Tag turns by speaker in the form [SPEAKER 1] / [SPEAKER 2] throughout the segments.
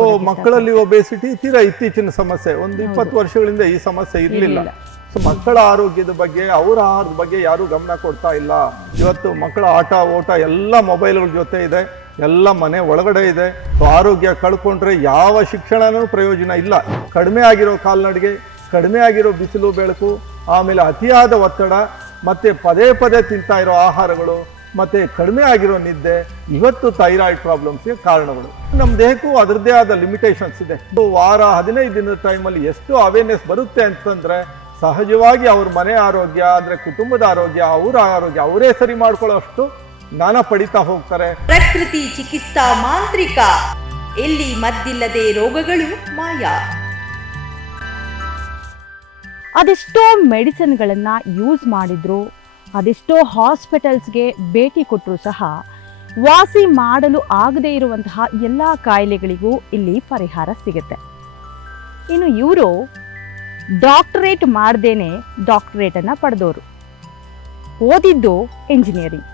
[SPEAKER 1] So ಮಕ್ಕಳಲ್ಲಿ obesity ತೀರಾ ಇತ್ತೀಚಿನ ಸಮಸ್ಯೆ. ಒಂದು ಇಪ್ಪತ್ತು ವರ್ಷಗಳಿಂದ ಈ ಸಮಸ್ಯೆ ಇರಲಿಲ್ಲ. ಸೊ ಮಕ್ಕಳ ಆರೋಗ್ಯದ ಬಗ್ಗೆ ಅವರ ಆಹಾರದ ಬಗ್ಗೆ ಯಾರು ಗಮನ ಕೊಡ್ತಾ ಇಲ್ಲ. ಇವತ್ತು ಮಕ್ಕಳ ಆಟ ಓಟ ಎಲ್ಲ ಮೊಬೈಲ್ಗಳ ಜೊತೆ ಇದೆ. ಎಲ್ಲ ಮನೆ ಒಳಗಡೆ ಇದೆ. ಸೊ ಆರೋಗ್ಯ ಕಳ್ಕೊಂಡ್ರೆ ಯಾವ ಶಿಕ್ಷಣನೂ ಪ್ರಯೋಜನ ಇಲ್ಲ. ಕಡಿಮೆ ಆಗಿರೋ ಕಾಲ್ನಡಿಗೆ ಕಡಿಮೆ ಆಗಿರೋ ಬಿಸಿಲು ಬೆಳಕು ಆಮೇಲೆ ಅತಿಯಾದ ಒತ್ತಡ ಮತ್ತೆ ಪದೇ ಪದೇ ತಿಂತಾ ಇರೋ ಆಹಾರಗಳು ಮತ್ತೆ ಕಡಿಮೆ ಆಗಿರೋ ನಿದ್ದೆ ಇವತ್ತು ಥೈರಾಯ್ಡ್ ಪ್ರಾಬ್ಲಮ್ಸ್ಗೆ ಕಾರಣಗಳು. ನಮ್ಮ ದೇಹಕ್ಕೂ ಅದರದ್ದೇ ಆದ ಲಿಮಿಟೇಷನ್ಸ್ ಇದೆ. ವಾರ ಹದಿನೈದು ದಿನದ ಟೈಮಲ್ಲಿ ಎಷ್ಟು ಅವೇರ್ನೆಸ್ ಬರುತ್ತೆ ಅಂತಂದ್ರೆ ಸಹಜವಾಗಿ ಅವ್ರ ಮನೆ ಆರೋಗ್ಯ ಅಂದರೆ ಕುಟುಂಬದ ಆರೋಗ್ಯ ಅವರ ಆರೋಗ್ಯ ಅವರೇ ಸರಿ ಮಾಡ್ಕೊಳ್ಳೋಷ್ಟು ಜ್ಞಾನ ಪಡಿತಾ ಹೋಗ್ತಾರೆ.
[SPEAKER 2] ಪ್ರಕೃತಿ ಚಿಕಿತ್ಸಾ ಮಾಂತ್ರಿಕ. ಎಲ್ಲಿ ಮದ್ದಿಲ್ಲದೆ ರೋಗಗಳು ಮಾಯ.
[SPEAKER 3] ಅದೆಷ್ಟೋ ಮೆಡಿಸಿನ್ಗಳನ್ನು ಯೂಸ್ ಮಾಡಿದ್ರು ಅದೆಷ್ಟೋ ಹಾಸ್ಪಿಟಲ್ಸ್ಗೆ ಭೇಟಿ ಕೊಟ್ಟರು ಸಹ ವಾಸಿ ಮಾಡಲು ಆಗದೇ ಇರುವಂತಹ ಎಲ್ಲ ಕಾಯಿಲೆಗಳಿಗೂ ಇಲ್ಲಿ ಪರಿಹಾರ ಸಿಗುತ್ತೆ. ಇನ್ನು ಇವರು ಡಾಕ್ಟರೇಟ್ ಮಾಡ್ದೇನೆ ಡಾಕ್ಟರೇಟನ್ನು ಪಡೆದವರು ಓದಿದ್ದು ಇಂಜಿನಿಯರಿಂಗ್,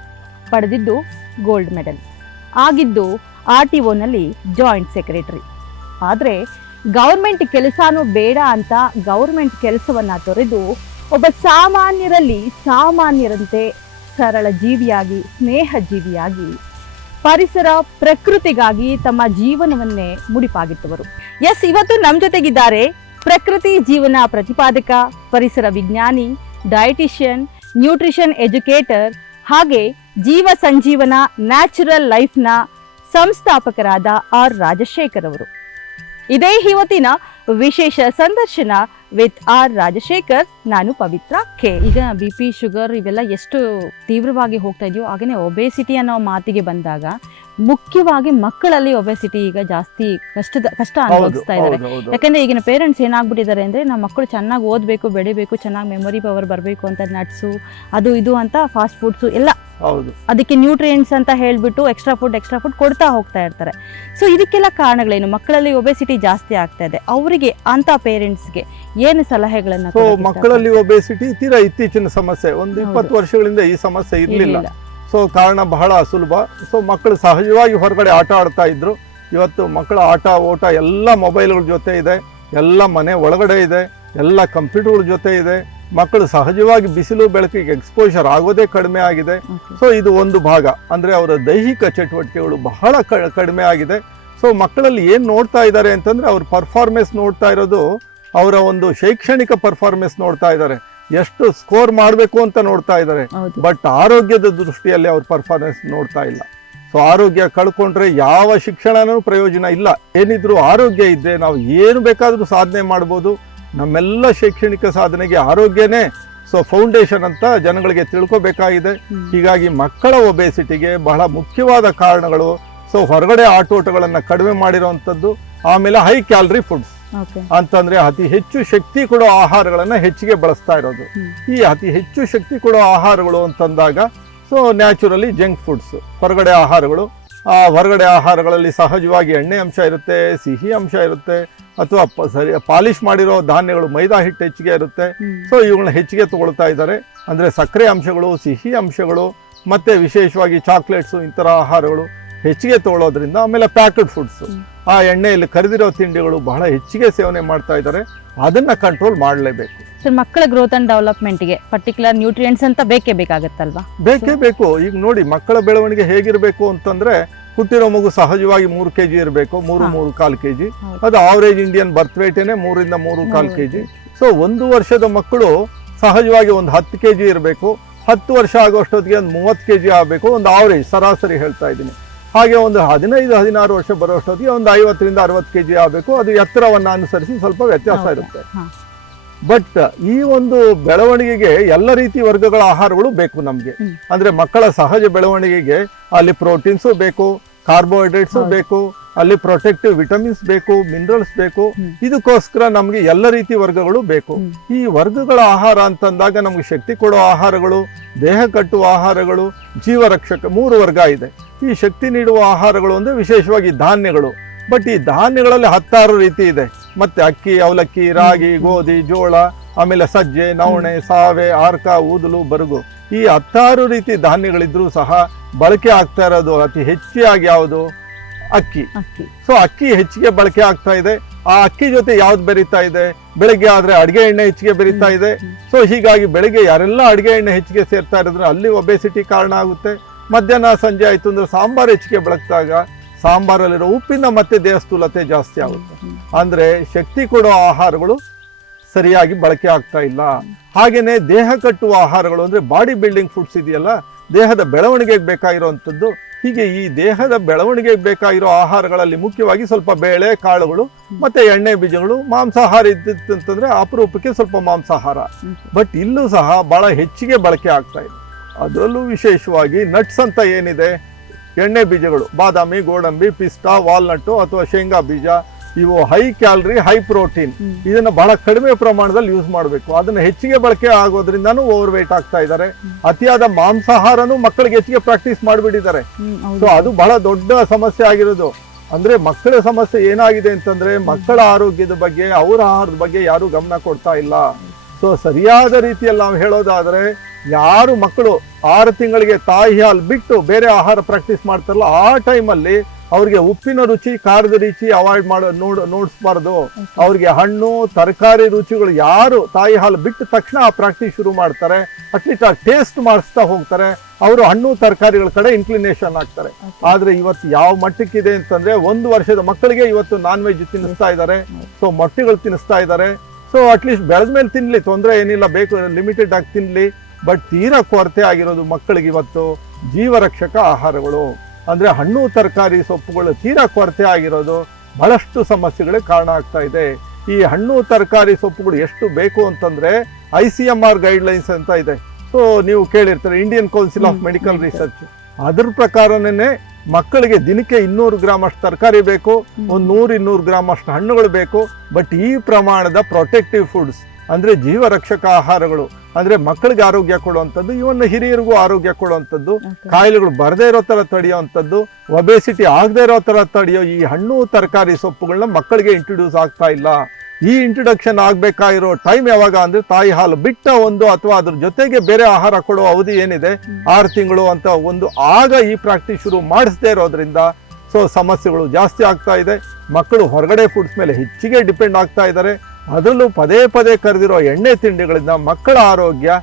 [SPEAKER 3] ಪಡೆದಿದ್ದು ಗೋಲ್ಡ್ ಮೆಡಲ್, ಆಗಿದ್ದು ಆರ್ ಟಿ ಒನಲ್ಲಿ ಜಾಯಿಂಟ್ ಸೆಕ್ರೆಟರಿ. ಆದರೆ ಗೌರ್ಮೆಂಟ್ ಕೆಲಸನೂ ಬೇಡ ಅಂತ ಗೌರ್ಮೆಂಟ್ ಕೆಲಸವನ್ನು ತೊರೆದು ಒಬ್ಬ ಸಾಮಾನ್ಯರಲ್ಲಿ ಸಾಮಾನ್ಯರಂತೆ ಸರಳ ಜೀವಿಯಾಗಿ, ಸ್ನೇಹ ಜೀವಿಯಾಗಿ, ಪರಿಸರ ಪ್ರಕೃತಿಗಾಗಿ ತಮ್ಮ ಜೀವನವನ್ನೇ ಮುಡಿಪಾಗಿಟ್ಟವರು. ಎಸ್ ಇವತ್ತು ನಮ್ಮ ಜೊತೆಗಿದ್ದಾರೆ ಪ್ರಕೃತಿ ಜೀವನ ಪ್ರತಿಪಾದಕ, ಪರಿಸರ ವಿಜ್ಞಾನಿ ಡಯಟಿಷಿಯನ್ ನ್ಯೂಟ್ರಿಷನ್ ಎಜುಕೇಟರ್ ಹಾಗೆ ಜೀವ ಸಂಜೀವನ ನ್ಯಾಚುರಲ್ ಲೈಫ್ನ ಸಂಸ್ಥಾಪಕರಾದ ಆರ್ ರಾಜಶೇಖರ್ ಅವರು. ಇದೇ ಇವತ್ತಿನ ವಿಶೇಷ ಸಂದರ್ಶನ ವಿತ್ ಆರ್ ರಾಜಶೇಖರ್, ನಾನು ಪವಿತ್ರ ಕೆ. ಈಗ ಬಿ ಪಿ ಶುಗರ್ ಇವೆಲ್ಲ ಎಷ್ಟು ತೀವ್ರವಾಗಿ ಹೋಗ್ತಾ ಇದೆಯೋ ಹಾಗೆಯೇ ಒಬೇಸಿಟಿ ಅನ್ನೋ ಮಾತಿಗೆ ಬಂದಾಗ ಮುಖ್ಯವಾಗಿ ಮಕ್ಕಳಲ್ಲಿ ಒಬೆಸಿಟಿ ಈಗ ಜಾಸ್ತಿ ಕಷ್ಟದ ಕಷ್ಟ ಅನುಭವಿಸ್ತಾ ಇದ್ದಾರೆ. ಯಾಕಂದ್ರೆ ಈಗಿನ ಪೇರೆಂಟ್ಸ್ ಏನಾಗ್ಬಿಟ್ಟಿದ್ದಾರೆ ಅಂದ್ರೆ ನಮ್ಮ ಮಕ್ಕಳು ಚೆನ್ನಾಗಿ ಓದಬೇಕು ಬೆಳಿಬೇಕು ಚೆನ್ನಾಗಿ ಮೆಮೊರಿ ಪವರ್ ಬರಬೇಕು ಅಂತ ನಟ್ಸು ಅದು ಇದು ಅಂತ ಫಾಸ್ಟ್ ಫುಡ್ಸು ಎಲ್ಲ
[SPEAKER 1] ಹೌದು.
[SPEAKER 3] ಅದಕ್ಕೆ ನ್ಯೂಟ್ರಿಯೆಂಟ್ಸ್ ಅಂತ ಹೇಳ್ಬಿಟ್ಟು ಎಕ್ಸ್ಟ್ರಾ ಫುಡ್ ಎಕ್ಸ್ಟ್ರಾ ಫುಡ್ ಕೊಡ್ತಾ ಹೋಗ್ತಾ ಇರ್ತಾರೆ. ಸೊ ಇದಕ್ಕೆಲ್ಲ ಕಾರಣಗಳೇನು? ಮಕ್ಕಳಲ್ಲಿ ಒಬೆಸಿಟಿ ಜಾಸ್ತಿ ಆಗ್ತಾ ಇದೆ. ಅವರಿಗೆ ಅಂತ ಪೇರೆಂಟ್ಸ್ಗೆ ಏನು ಸಲಹೆಗಳನ್ನ
[SPEAKER 1] ಮಕ್ಕಳಲ್ಲಿ ಒಬೆಸಿಟಿ ತೀರಾ ಇತ್ತೀಚಿನ ಸಮಸ್ಯೆ. ಒಂದು. ಇಪ್ಪತ್ತು ವರ್ಷಗಳಿಂದ ಈ ಸಮಸ್ಯೆ ಇರ್ಲಿಲ್ಲ. ಸೊ ಕಾರಣ ಬಹಳ ಸುಲಭ ಸೊ ಮಕ್ಕಳು ಸಹಜವಾಗಿ ಹೊರಗಡೆ ಆಟ ಆಡ್ತಾ ಇದ್ರು. ಇವತ್ತು ಮಕ್ಕಳ ಆಟ ಓಟ ಎಲ್ಲ ಮೊಬೈಲ್ಗಳ ಜೊತೆ ಇದೆ. ಎಲ್ಲ ಮನೆ ಒಳಗಡೆ ಇದೆ. ಎಲ್ಲ ಕಂಪ್ಯೂಟರ್ಗಳ ಜೊತೆ ಇದೆ. ಮಕ್ಕಳು ಸಹಜವಾಗಿ ಬಿಸಿಲು ಬೆಳಕಿಗೆ ಎಕ್ಸ್ಪೋಷರ್ ಆಗೋದೇ ಕಡಿಮೆ ಆಗಿದೆ. ಸೊ ಇದು ಒಂದು ಭಾಗ. ಅಂದರೆ ಅವರ ದೈಹಿಕ ಚಟುವಟಿಕೆಗಳು ಬಹಳ ಕ- ಕಡಿಮೆ ಆಗಿದೆ. ಸೊ ಮಕ್ಕಳಲ್ಲಿ ಏನು ನೋಡ್ತಾ ಇದ್ದಾರೆ ಅಂತಂದರೆ ಅವ್ರ ಪರ್ಫಾರ್ಮೆನ್ಸ್ ನೋಡ್ತಾ ಇರೋದು ಅವರ ಒಂದು ಶೈಕ್ಷಣಿಕ ಪರ್ಫಾರ್ಮೆನ್ಸ್ ನೋಡ್ತಾ ಇದ್ದಾರೆ. ಎಷ್ಟು ಸ್ಕೋರ್ ಮಾಡಬೇಕು ಅಂತ ನೋಡ್ತಾ ಇದ್ದಾರೆ. ಬಟ್ ಆರೋಗ್ಯದ ದೃಷ್ಟಿಯಲ್ಲಿ ಅವ್ರ ಪರ್ಫಾರ್ಮೆನ್ಸ್ ನೋಡ್ತಾ ಇಲ್ಲ. ಸೊ ಆರೋಗ್ಯ ಕಳ್ಕೊಂಡ್ರೆ ಯಾವ ಶಿಕ್ಷಣನೂ ಪ್ರಯೋಜನ ಇಲ್ಲ. ಏನಿದ್ರು ಆರೋಗ್ಯ ಇದ್ದರೆ ನಾವು ಏನು ಬೇಕಾದರೂ ಸಾಧನೆ ಮಾಡ್ಬೋದು. ನಮ್ಮೆಲ್ಲ ಶೈಕ್ಷಣಿಕ ಸಾಧನೆಗೆ ಆರೋಗ್ಯನೇ ಸೊ ಫೌಂಡೇಶನ್ ಅಂತ ಜನಗಳಿಗೆ ತಿಳ್ಕೊಬೇಕಾಗಿದೆ. ಹೀಗಾಗಿ ಮಕ್ಕಳ ಒಬೇಸಿಟಿಗೆ ಬಹಳ ಮುಖ್ಯವಾದ ಕಾರಣಗಳು. ಸೊ ಹೊರಗಡೆ ಆಟೋಟಗಳನ್ನು ಕಡಿಮೆ ಮಾಡಿರೋವಂಥದ್ದು ಆಮೇಲೆ ಹೈ ಕ್ಯಾಲರಿ ಫುಡ್ಸ್. ಅಂತಂದ್ರೆ ಅತಿ ಹೆಚ್ಚು ಶಕ್ತಿ ಕೊಡೋ ಆಹಾರಗಳನ್ನ ಹೆಚ್ಚಿಗೆ ಬಳಸ್ತಾ ಇರೋದು. ಈ ಅತಿ ಹೆಚ್ಚು ಶಕ್ತಿ ಕೊಡೋ ಆಹಾರಗಳು ಅಂತಂದಾಗ ಸೊ ನ್ಯಾಚುರಲಿ ಜಂಕ್ ಫುಡ್ಸ್ ಹೊರಗಡೆ ಆಹಾರಗಳು. ಆ ಹೊರಗಡೆ ಆಹಾರಗಳಲ್ಲಿ ಸಹಜವಾಗಿ ಎಣ್ಣೆ ಅಂಶ ಇರುತ್ತೆ ಸಿಹಿ ಅಂಶ ಇರುತ್ತೆ ಅಥವಾ ಸರಿ ಪಾಲಿಶ್ ಮಾಡಿರೋ ಧಾನ್ಯಗಳು ಮೈದಾ ಹಿಟ್ಟು ಹೆಚ್ಚಿಗೆ ಇರುತ್ತೆ. ಸೊ ಇವುಗಳನ್ನ ಹೆಚ್ಚಿಗೆ ತಗೊಳ್ತಾ ಇದ್ದಾರೆ. ಅಂದ್ರೆ ಸಕ್ಕರೆ ಅಂಶಗಳು ಸಿಹಿ ಅಂಶಗಳು ಮತ್ತೆ ವಿಶೇಷವಾಗಿ ಚಾಕ್ಲೇಟ್ಸು ಇಂತರ ಆಹಾರಗಳು. ಹೆಚ್ಚಿಗೆ ತೊಗೊಳ್ಳೋದ್ರಿಂದ ಆಮೇಲೆ ಪ್ಯಾಕೆಟ್ ಫುಡ್ಸ್. ಆ ಎಣ್ಣೆಯಲ್ಲಿ ಕರೆದಿರೋ ತಿಂಡಿಗಳು ಬಹಳ ಹೆಚ್ಚಿಗೆ ಸೇವನೆ ಮಾಡ್ತಾ ಇದ್ದಾರೆ. ಅದನ್ನ ಕಂಟ್ರೋಲ್ ಮಾಡಲೇಬೇಕು.
[SPEAKER 3] ಮಕ್ಕಳ ಗ್ರೋತ್ ಅಂಡ್ ಡೆವಲಪ್ಮೆಂಟ್ಗೆ ಪರ್ಟಿಕ್ಯುಲರ್ ನ್ಯೂಟ್ರಿಯೆಂಟ್ಸ್ ಅಂತ ಬೇಕೇ ಬೇಕಾಗತ್ತಲ್ವಾ?
[SPEAKER 1] ಬೇಕೇ ಬೇಕು. ಈಗ ನೋಡಿ ಮಕ್ಕಳ ಬೆಳವಣಿಗೆ ಹೇಗಿರಬೇಕು ಅಂತಂದ್ರೆ ಹುಟ್ಟಿರೋ ಮಗು ಸಹಜವಾಗಿ ಮೂರು ಕೆ ಜಿ ಇರಬೇಕು. ಮೂರು. ಮೂರು ಕಾಲು ಕೆ
[SPEAKER 3] ಜಿ
[SPEAKER 1] ಅದು ಆವರೇಜ್ ಇಂಡಿಯನ್ ಬರ್ತ್ ವೇಟೇನೆ ಮೂರಿಂದ ಮೂರು ಕಾಲು
[SPEAKER 3] ಕೆ
[SPEAKER 1] ಜಿ ಸೊ ಒಂದು ವರ್ಷದ ಮಕ್ಕಳು ಸಹಜವಾಗಿ ಒಂದು ಹತ್ತು ಕೆಜಿ ಇರಬೇಕು. ಹತ್ತು ವರ್ಷ ಆಗೋಷ್ಟೊತ್ತಿಗೆ ಒಂದು ಮೂವತ್ತು ಕೆಜಿ ಆಗಬೇಕು. ಒಂದು ಆವರೇಜ್ ಸರಾಸರಿ ಹೇಳ್ತಾ ಇದ್ದೀನಿ. ಹಾಗೆ ಒಂದು ಹದಿನೈದು ಹದಿನಾರು ವರ್ಷ ಬರೋ ಅಷ್ಟೊತ್ತಿಗೆ ಒಂದು ಐವತ್ತರಿಂದ ಅರವತ್ತು ಕೆ ಜಿ ಆಗಬೇಕು. ಅದು ಎತ್ತರವನ್ನು ಅನುಸರಿಸಿ ಸ್ವಲ್ಪ ವ್ಯತ್ಯಾಸ ಇರುತ್ತೆ. ಬಟ್ ಈ ಒಂದು ಬೆಳವಣಿಗೆಗೆ ಎಲ್ಲ ರೀತಿ ವರ್ಗಗಳ ಆಹಾರಗಳು ಬೇಕು ನಮಗೆ. ಅಂದ್ರೆ ಮಕ್ಕಳ ಸಹಜ ಬೆಳವಣಿಗೆಗೆ ಅಲ್ಲಿ ಪ್ರೋಟೀನ್ಸು ಬೇಕು ಕಾರ್ಬೋಹೈಡ್ರೇಟ್ಸ್ ಬೇಕು ಅಲ್ಲಿ ಪ್ರೊಟೆಕ್ಟಿವ್ ವಿಟಮಿನ್ಸ್ ಬೇಕು ಮಿನರಲ್ಸ್ ಬೇಕು. ಇದಕ್ಕೋಸ್ಕರ ನಮಗೆ ಎಲ್ಲ ರೀತಿ ವರ್ಗಗಳು ಬೇಕು. ಈ ವರ್ಗಗಳ ಆಹಾರ ಅಂತಂದಾಗ ನಮಗೆ ಶಕ್ತಿ ಕೊಡೋ ಆಹಾರಗಳು ದೇಹ ಕಟ್ಟುವ ಆಹಾರಗಳು ಜೀವರಕ್ಷಕ ಮೂರು ವರ್ಗ ಇದೆ. ಈ ಶಕ್ತಿ ನೀಡುವ ಆಹಾರಗಳು ಅಂದರೆ ವಿಶೇಷವಾಗಿ ಧಾನ್ಯಗಳು. ಬಟ್ ಈ ಧಾನ್ಯಗಳಲ್ಲಿ ಹತ್ತಾರು ರೀತಿ ಇದೆ. ಮತ್ತೆ ಅಕ್ಕಿ ಅವಲಕ್ಕಿ ರಾಗಿ ಗೋಧಿ ಜೋಳ ಆಮೇಲೆ ಸಜ್ಜೆ ನವಣೆ ಸಾವೆ ಆರ್ಕ ಊದಲು ಬರುಗು. ಈ ಹತ್ತಾರು ರೀತಿ ಧಾನ್ಯಗಳಿದ್ರೂ ಸಹ ಬಳಕೆ ಆಗ್ತಾ ಇರೋದು ಅತಿ ಹೆಚ್ಚಾಗಿ ಯಾವುದು? ಅಕ್ಕಿ.
[SPEAKER 3] ಅಕ್ಕಿ.
[SPEAKER 1] ಸೊ ಅಕ್ಕಿ ಹೆಚ್ಚಿಗೆ ಬಳಕೆ ಆಗ್ತಾ ಇದೆ. ಆ ಅಕ್ಕಿ ಜೊತೆ ಯಾವ್ದು ಬೆರೀತಾ ಇದೆ? ಬೆಳಗ್ಗೆ ಆದ್ರೆ ಅಡಿಗೆ ಎಣ್ಣೆ ಹೆಚ್ಚಿಗೆ ಬೆರೀತಾ ಇದೆ. ಸೊ ಹೀಗಾಗಿ ಬೆಳಗ್ಗೆ ಯಾರೆಲ್ಲ ಅಡಿಗೆ ಎಣ್ಣೆ ಹೆಚ್ಚಿಗೆ ಸೇರ್ತಾ ಇರಿದ್ರೆ ಅಲ್ಲಿ ಒಬೆಸಿಟಿ ಕಾರಣ ಆಗುತ್ತೆ. ಮಧ್ಯಾಹ್ನ ಸಂಜೆ ಆಯಿತು ಅಂದ್ರೆ ಸಾಂಬಾರ್ ಹೆಚ್ಚಿಗೆ ಬೆಳಗ್ತಾಗ ಸಾಂಬಾರಲ್ಲಿರೋ ಉಪ್ಪಿನ ಮತ್ತೆ ದೇಹಸ್ಥೂಲತೆ ಜಾಸ್ತಿ ಆಗುತ್ತೆ. ಅಂದ್ರೆ ಶಕ್ತಿ ಕೊಡೋ ಆಹಾರಗಳು ಸರಿಯಾಗಿ ಬಳಕೆ ಆಗ್ತಾ ಇಲ್ಲ. ಹಾಗೆಯೇ ದೇಹ ಕಟ್ಟುವ ಆಹಾರಗಳು ಅಂದ್ರೆ ಬಾಡಿ ಬಿಲ್ಡಿಂಗ್ ಫುಡ್ಸ್ ಇದೆಯಲ್ಲ ದೇಹದ ಬೆಳವಣಿಗೆಗೆ ಬೇಕಾಗಿರುವಂಥದ್ದು. ಹೀಗೆ ಈ ದೇಹದ ಬೆಳವಣಿಗೆಗೆ ಬೇಕಾಗಿರೋ ಆಹಾರಗಳಲ್ಲಿ ಮುಖ್ಯವಾಗಿ ಸ್ವಲ್ಪ ಬೇಳೆ ಕಾಳುಗಳು ಮತ್ತೆ ಎಣ್ಣೆ ಬೀಜಗಳು ಮಾಂಸಾಹಾರ ಇದ್ದಂತಂದ್ರೆ ಅಪರೂಪಕ್ಕೆ ಸ್ವಲ್ಪ ಮಾಂಸಾಹಾರ. ಬಟ್ ಇಲ್ಲೂ ಸಹ ಬಹಳ ಹೆಚ್ಚಿಗೆ ಬಳಕೆ ಆಗ್ತಾ ಇದೆ ಅದರಲ್ಲೂ ವಿಶೇಷವಾಗಿ ನಟ್ಸ್ ಅಂತ ಏನಿದೆ? ಎಣ್ಣೆ ಬೀಜಗಳು ಬಾದಾಮಿ ಗೋಡಂಬಿ ಪಿಸ್ತಾ ವಾಲ್ನಟ್ಟು ಅಥವಾ ಶೇಂಗಾ ಬೀಜ ಇವು ಹೈ ಕ್ಯಾಲರಿ ಹೈ ಪ್ರೋಟೀನ್. ಇದನ್ನ ಬಹಳ ಕಡಿಮೆ ಪ್ರಮಾಣದಲ್ಲಿ ಯೂಸ್ ಮಾಡಬೇಕು. ಅದನ್ನ ಹೆಚ್ಚಿಗೆ ಬಳಕೆ ಆಗೋದ್ರಿಂದನೂ ಓವರ್ ವೇಟ್ ಆಗ್ತಾ ಇದ್ದಾರೆ. ಅತಿಯಾದ ಮಾಂಸಾಹಾರನೂ ಮಕ್ಕಳಿಗೆ ಹೆಚ್ಚಿಗೆ ಪ್ರಾಕ್ಟೀಸ್ ಮಾಡಿಬಿಟ್ಟಿದ್ದಾರೆ. ಸೊ ಅದು ಬಹಳ ದೊಡ್ಡ ಸಮಸ್ಯೆ ಆಗಿರೋದು. ಅಂದ್ರೆ ಮಕ್ಕಳ ಸಮಸ್ಯೆ ಏನಾಗಿದೆ ಅಂತಂದ್ರೆ ಮಕ್ಕಳ ಆರೋಗ್ಯದ ಬಗ್ಗೆ ಅವರ ಆಹಾರದ ಬಗ್ಗೆ ಯಾರು ಗಮನ ಕೊಡ್ತಾ ಇಲ್ಲ. ಸೊ ಸರಿಯಾದ ರೀತಿಯಲ್ಲಿ ನಾವು ಹೇಳೋದಾದ್ರೆ ಯಾರು ಮಕ್ಕಳು ಆರು ತಿಂಗಳಿಗೆ ತಾಯಿ ಹಾಲು ಬಿಟ್ಟು ಬೇರೆ ಆಹಾರ ಪ್ರಾಕ್ಟೀಸ್ ಮಾಡ್ತಾರಲ್ಲ ಆ ಟೈಮಲ್ಲಿ ಅವ್ರಿಗೆ ಉಪ್ಪಿನ ರುಚಿ ಖಾರದ ರುಚಿ ಅವಾಯ್ಡ್ ಮಾಡೋ ನೋಡ್ ನೋಡಿಸ್ಬಾರ್ದು. ಅವ್ರಿಗೆ ಹಣ್ಣು ತರಕಾರಿ ರುಚಿಗಳು ಯಾರು ತಾಯಿ ಹಾಲು ಬಿಟ್ಟ ತಕ್ಷಣ ಆ ಪ್ರಾಕ್ಟೀಸ್ ಶುರು ಮಾಡ್ತಾರೆ. ಅಟ್ಲೀಸ್ಟ್ ಆ ಟೇಸ್ಟ್ ಮಾಡಿಸ್ತಾ ಹೋಗ್ತಾರೆ. ಅವರು ಹಣ್ಣು ತರಕಾರಿಗಳ ಕಡೆ ಇನ್ಕ್ಲಿನೇಷನ್ ಆಗ್ತಾರೆ. ಆದ್ರೆ ಇವತ್ತು ಯಾವ ಮಟ್ಟಕ್ಕಿದೆ ಅಂತಂದ್ರೆ ಒಂದು ವರ್ಷದ ಮಕ್ಕಳಿಗೆ ಇವತ್ತು ನಾನ್ ವೆಜ್ ತಿನ್ನಿಸ್ತಾ ಇದ್ದಾರೆ. ಸೊ ಮೊಟ್ಟೆಗಳು ತಿನ್ನಿಸ್ತಾ ಇದ್ದಾರೆ. ಸೊ ಅಟ್ಲೀಸ್ಟ್ ಬೆಳೆದ ಮೇಲೆ ತಿನ್ಲಿ ತೊಂದರೆ ಏನಿಲ್ಲ ಬೇಕು ಲಿಮಿಟೆಡ್ ಆಗಿ ತಿನ್ಲಿ. ಬಟ್ ತೀರಾ ಕೊರತೆ ಆಗಿರೋದು ಮಕ್ಕಳಿಗೆ ಇವತ್ತು ಜೀವರಕ್ಷಕ ಆಹಾರಗಳು. ಅಂದರೆ ಹಣ್ಣು ತರಕಾರಿ ಸೊಪ್ಪುಗಳು ತೀರಾ ಕೊರತೆ ಆಗಿರೋದು ಬಹಳಷ್ಟು ಸಮಸ್ಯೆಗಳಿಗೆ ಕಾರಣ ಆಗ್ತಾ ಇದೆ. ಈ ಹಣ್ಣು ತರಕಾರಿ ಸೊಪ್ಪುಗಳು ಎಷ್ಟು ಬೇಕು ಅಂತಂದರೆ I C M R guidelines ಅಂತ ಇದೆ. ಸೊ ನೀವು ಕೇಳಿರ್ತೀರ Indian council of medical. Research ಅದ್ರ ಪ್ರಕಾರನೇ ಮಕ್ಕಳಿಗೆ ದಿನಕ್ಕೆ ಇನ್ನೂರು ಗ್ರಾಮ್ ಅಷ್ಟು ತರಕಾರಿ ಬೇಕು ಒಂದು ನೂರು ಇನ್ನೂರು ಗ್ರಾಮ್ ಅಷ್ಟು ಹಣ್ಣುಗಳು ಬೇಕು. ಬಟ್ ಈ ಪ್ರಮಾಣದ ಪ್ರೊಟೆಕ್ಟಿವ್ ಫುಡ್ಸ್ ಅಂದರೆ ಜೀವರಕ್ಷಕ ಆಹಾರಗಳು ಅಂದ್ರೆ ಮಕ್ಕಳಿಗೆ ಆರೋಗ್ಯ ಕೊಡುವಂಥದ್ದು ಇವನ್ನ ಹಿರಿಯರಿಗೂ ಆರೋಗ್ಯ ಕೊಡುವಂಥದ್ದು. ಕಾಯಿಲೆಗಳು ಬರದೇ ಇರೋ ತರ ತಡೆಯುವಂಥದ್ದು ಒಬೆಸಿಟಿ ಆಗದೆ ಇರೋ ತರ ತಡೆಯೋ ಈ ಹಣ್ಣು ತರಕಾರಿ ಸೊಪ್ಪುಗಳನ್ನ ಮಕ್ಕಳಿಗೆ ಇಂಟ್ರೊಡ್ಯೂಸ್ ಆಗ್ತಾ ಇಲ್ಲ. ಈ ಇಂಟ್ರೊಡಕ್ಷನ್ ಆಗ್ಬೇಕಾಗಿರೋ ಟೈಮ್ ಯಾವಾಗ ಅಂದ್ರೆ ತಾಯಿ ಹಾಲು ಬಿಟ್ಟ ಒಂದು ಅಥವಾ ಅದ್ರ ಜೊತೆಗೆ ಬೇರೆ ಆಹಾರ ಕೊಡೋ ಅವಧಿ ಏನಿದೆ? ಆರು ತಿಂಗಳು ಅಂತ ಒಂದು ಆಗ ಈ ಪ್ರಾಕ್ಟೀಸ್ ಶುರು ಮಾಡಿಸದೇ ಇರೋದ್ರಿಂದ ಸೊ ಸಮಸ್ಯೆಗಳು ಜಾಸ್ತಿ ಆಗ್ತಾ ಇದೆ. ಮಕ್ಕಳು ಹೊರಗಡೆ ಫುಡ್ಸ್ ಮೇಲೆ ಹೆಚ್ಚಿಗೆ ಡಿಪೆಂಡ್ ಆಗ್ತಾ ಇದ್ದಾರೆ. ಅದರಲ್ಲೂ ಪದೇ ಪದೇ ಕರೆದಿರೋ ಎಣ್ಣೆ ತಿಂಡಿಗಳಿಂದ ಮಕ್ಕಳ ಆರೋಗ್ಯ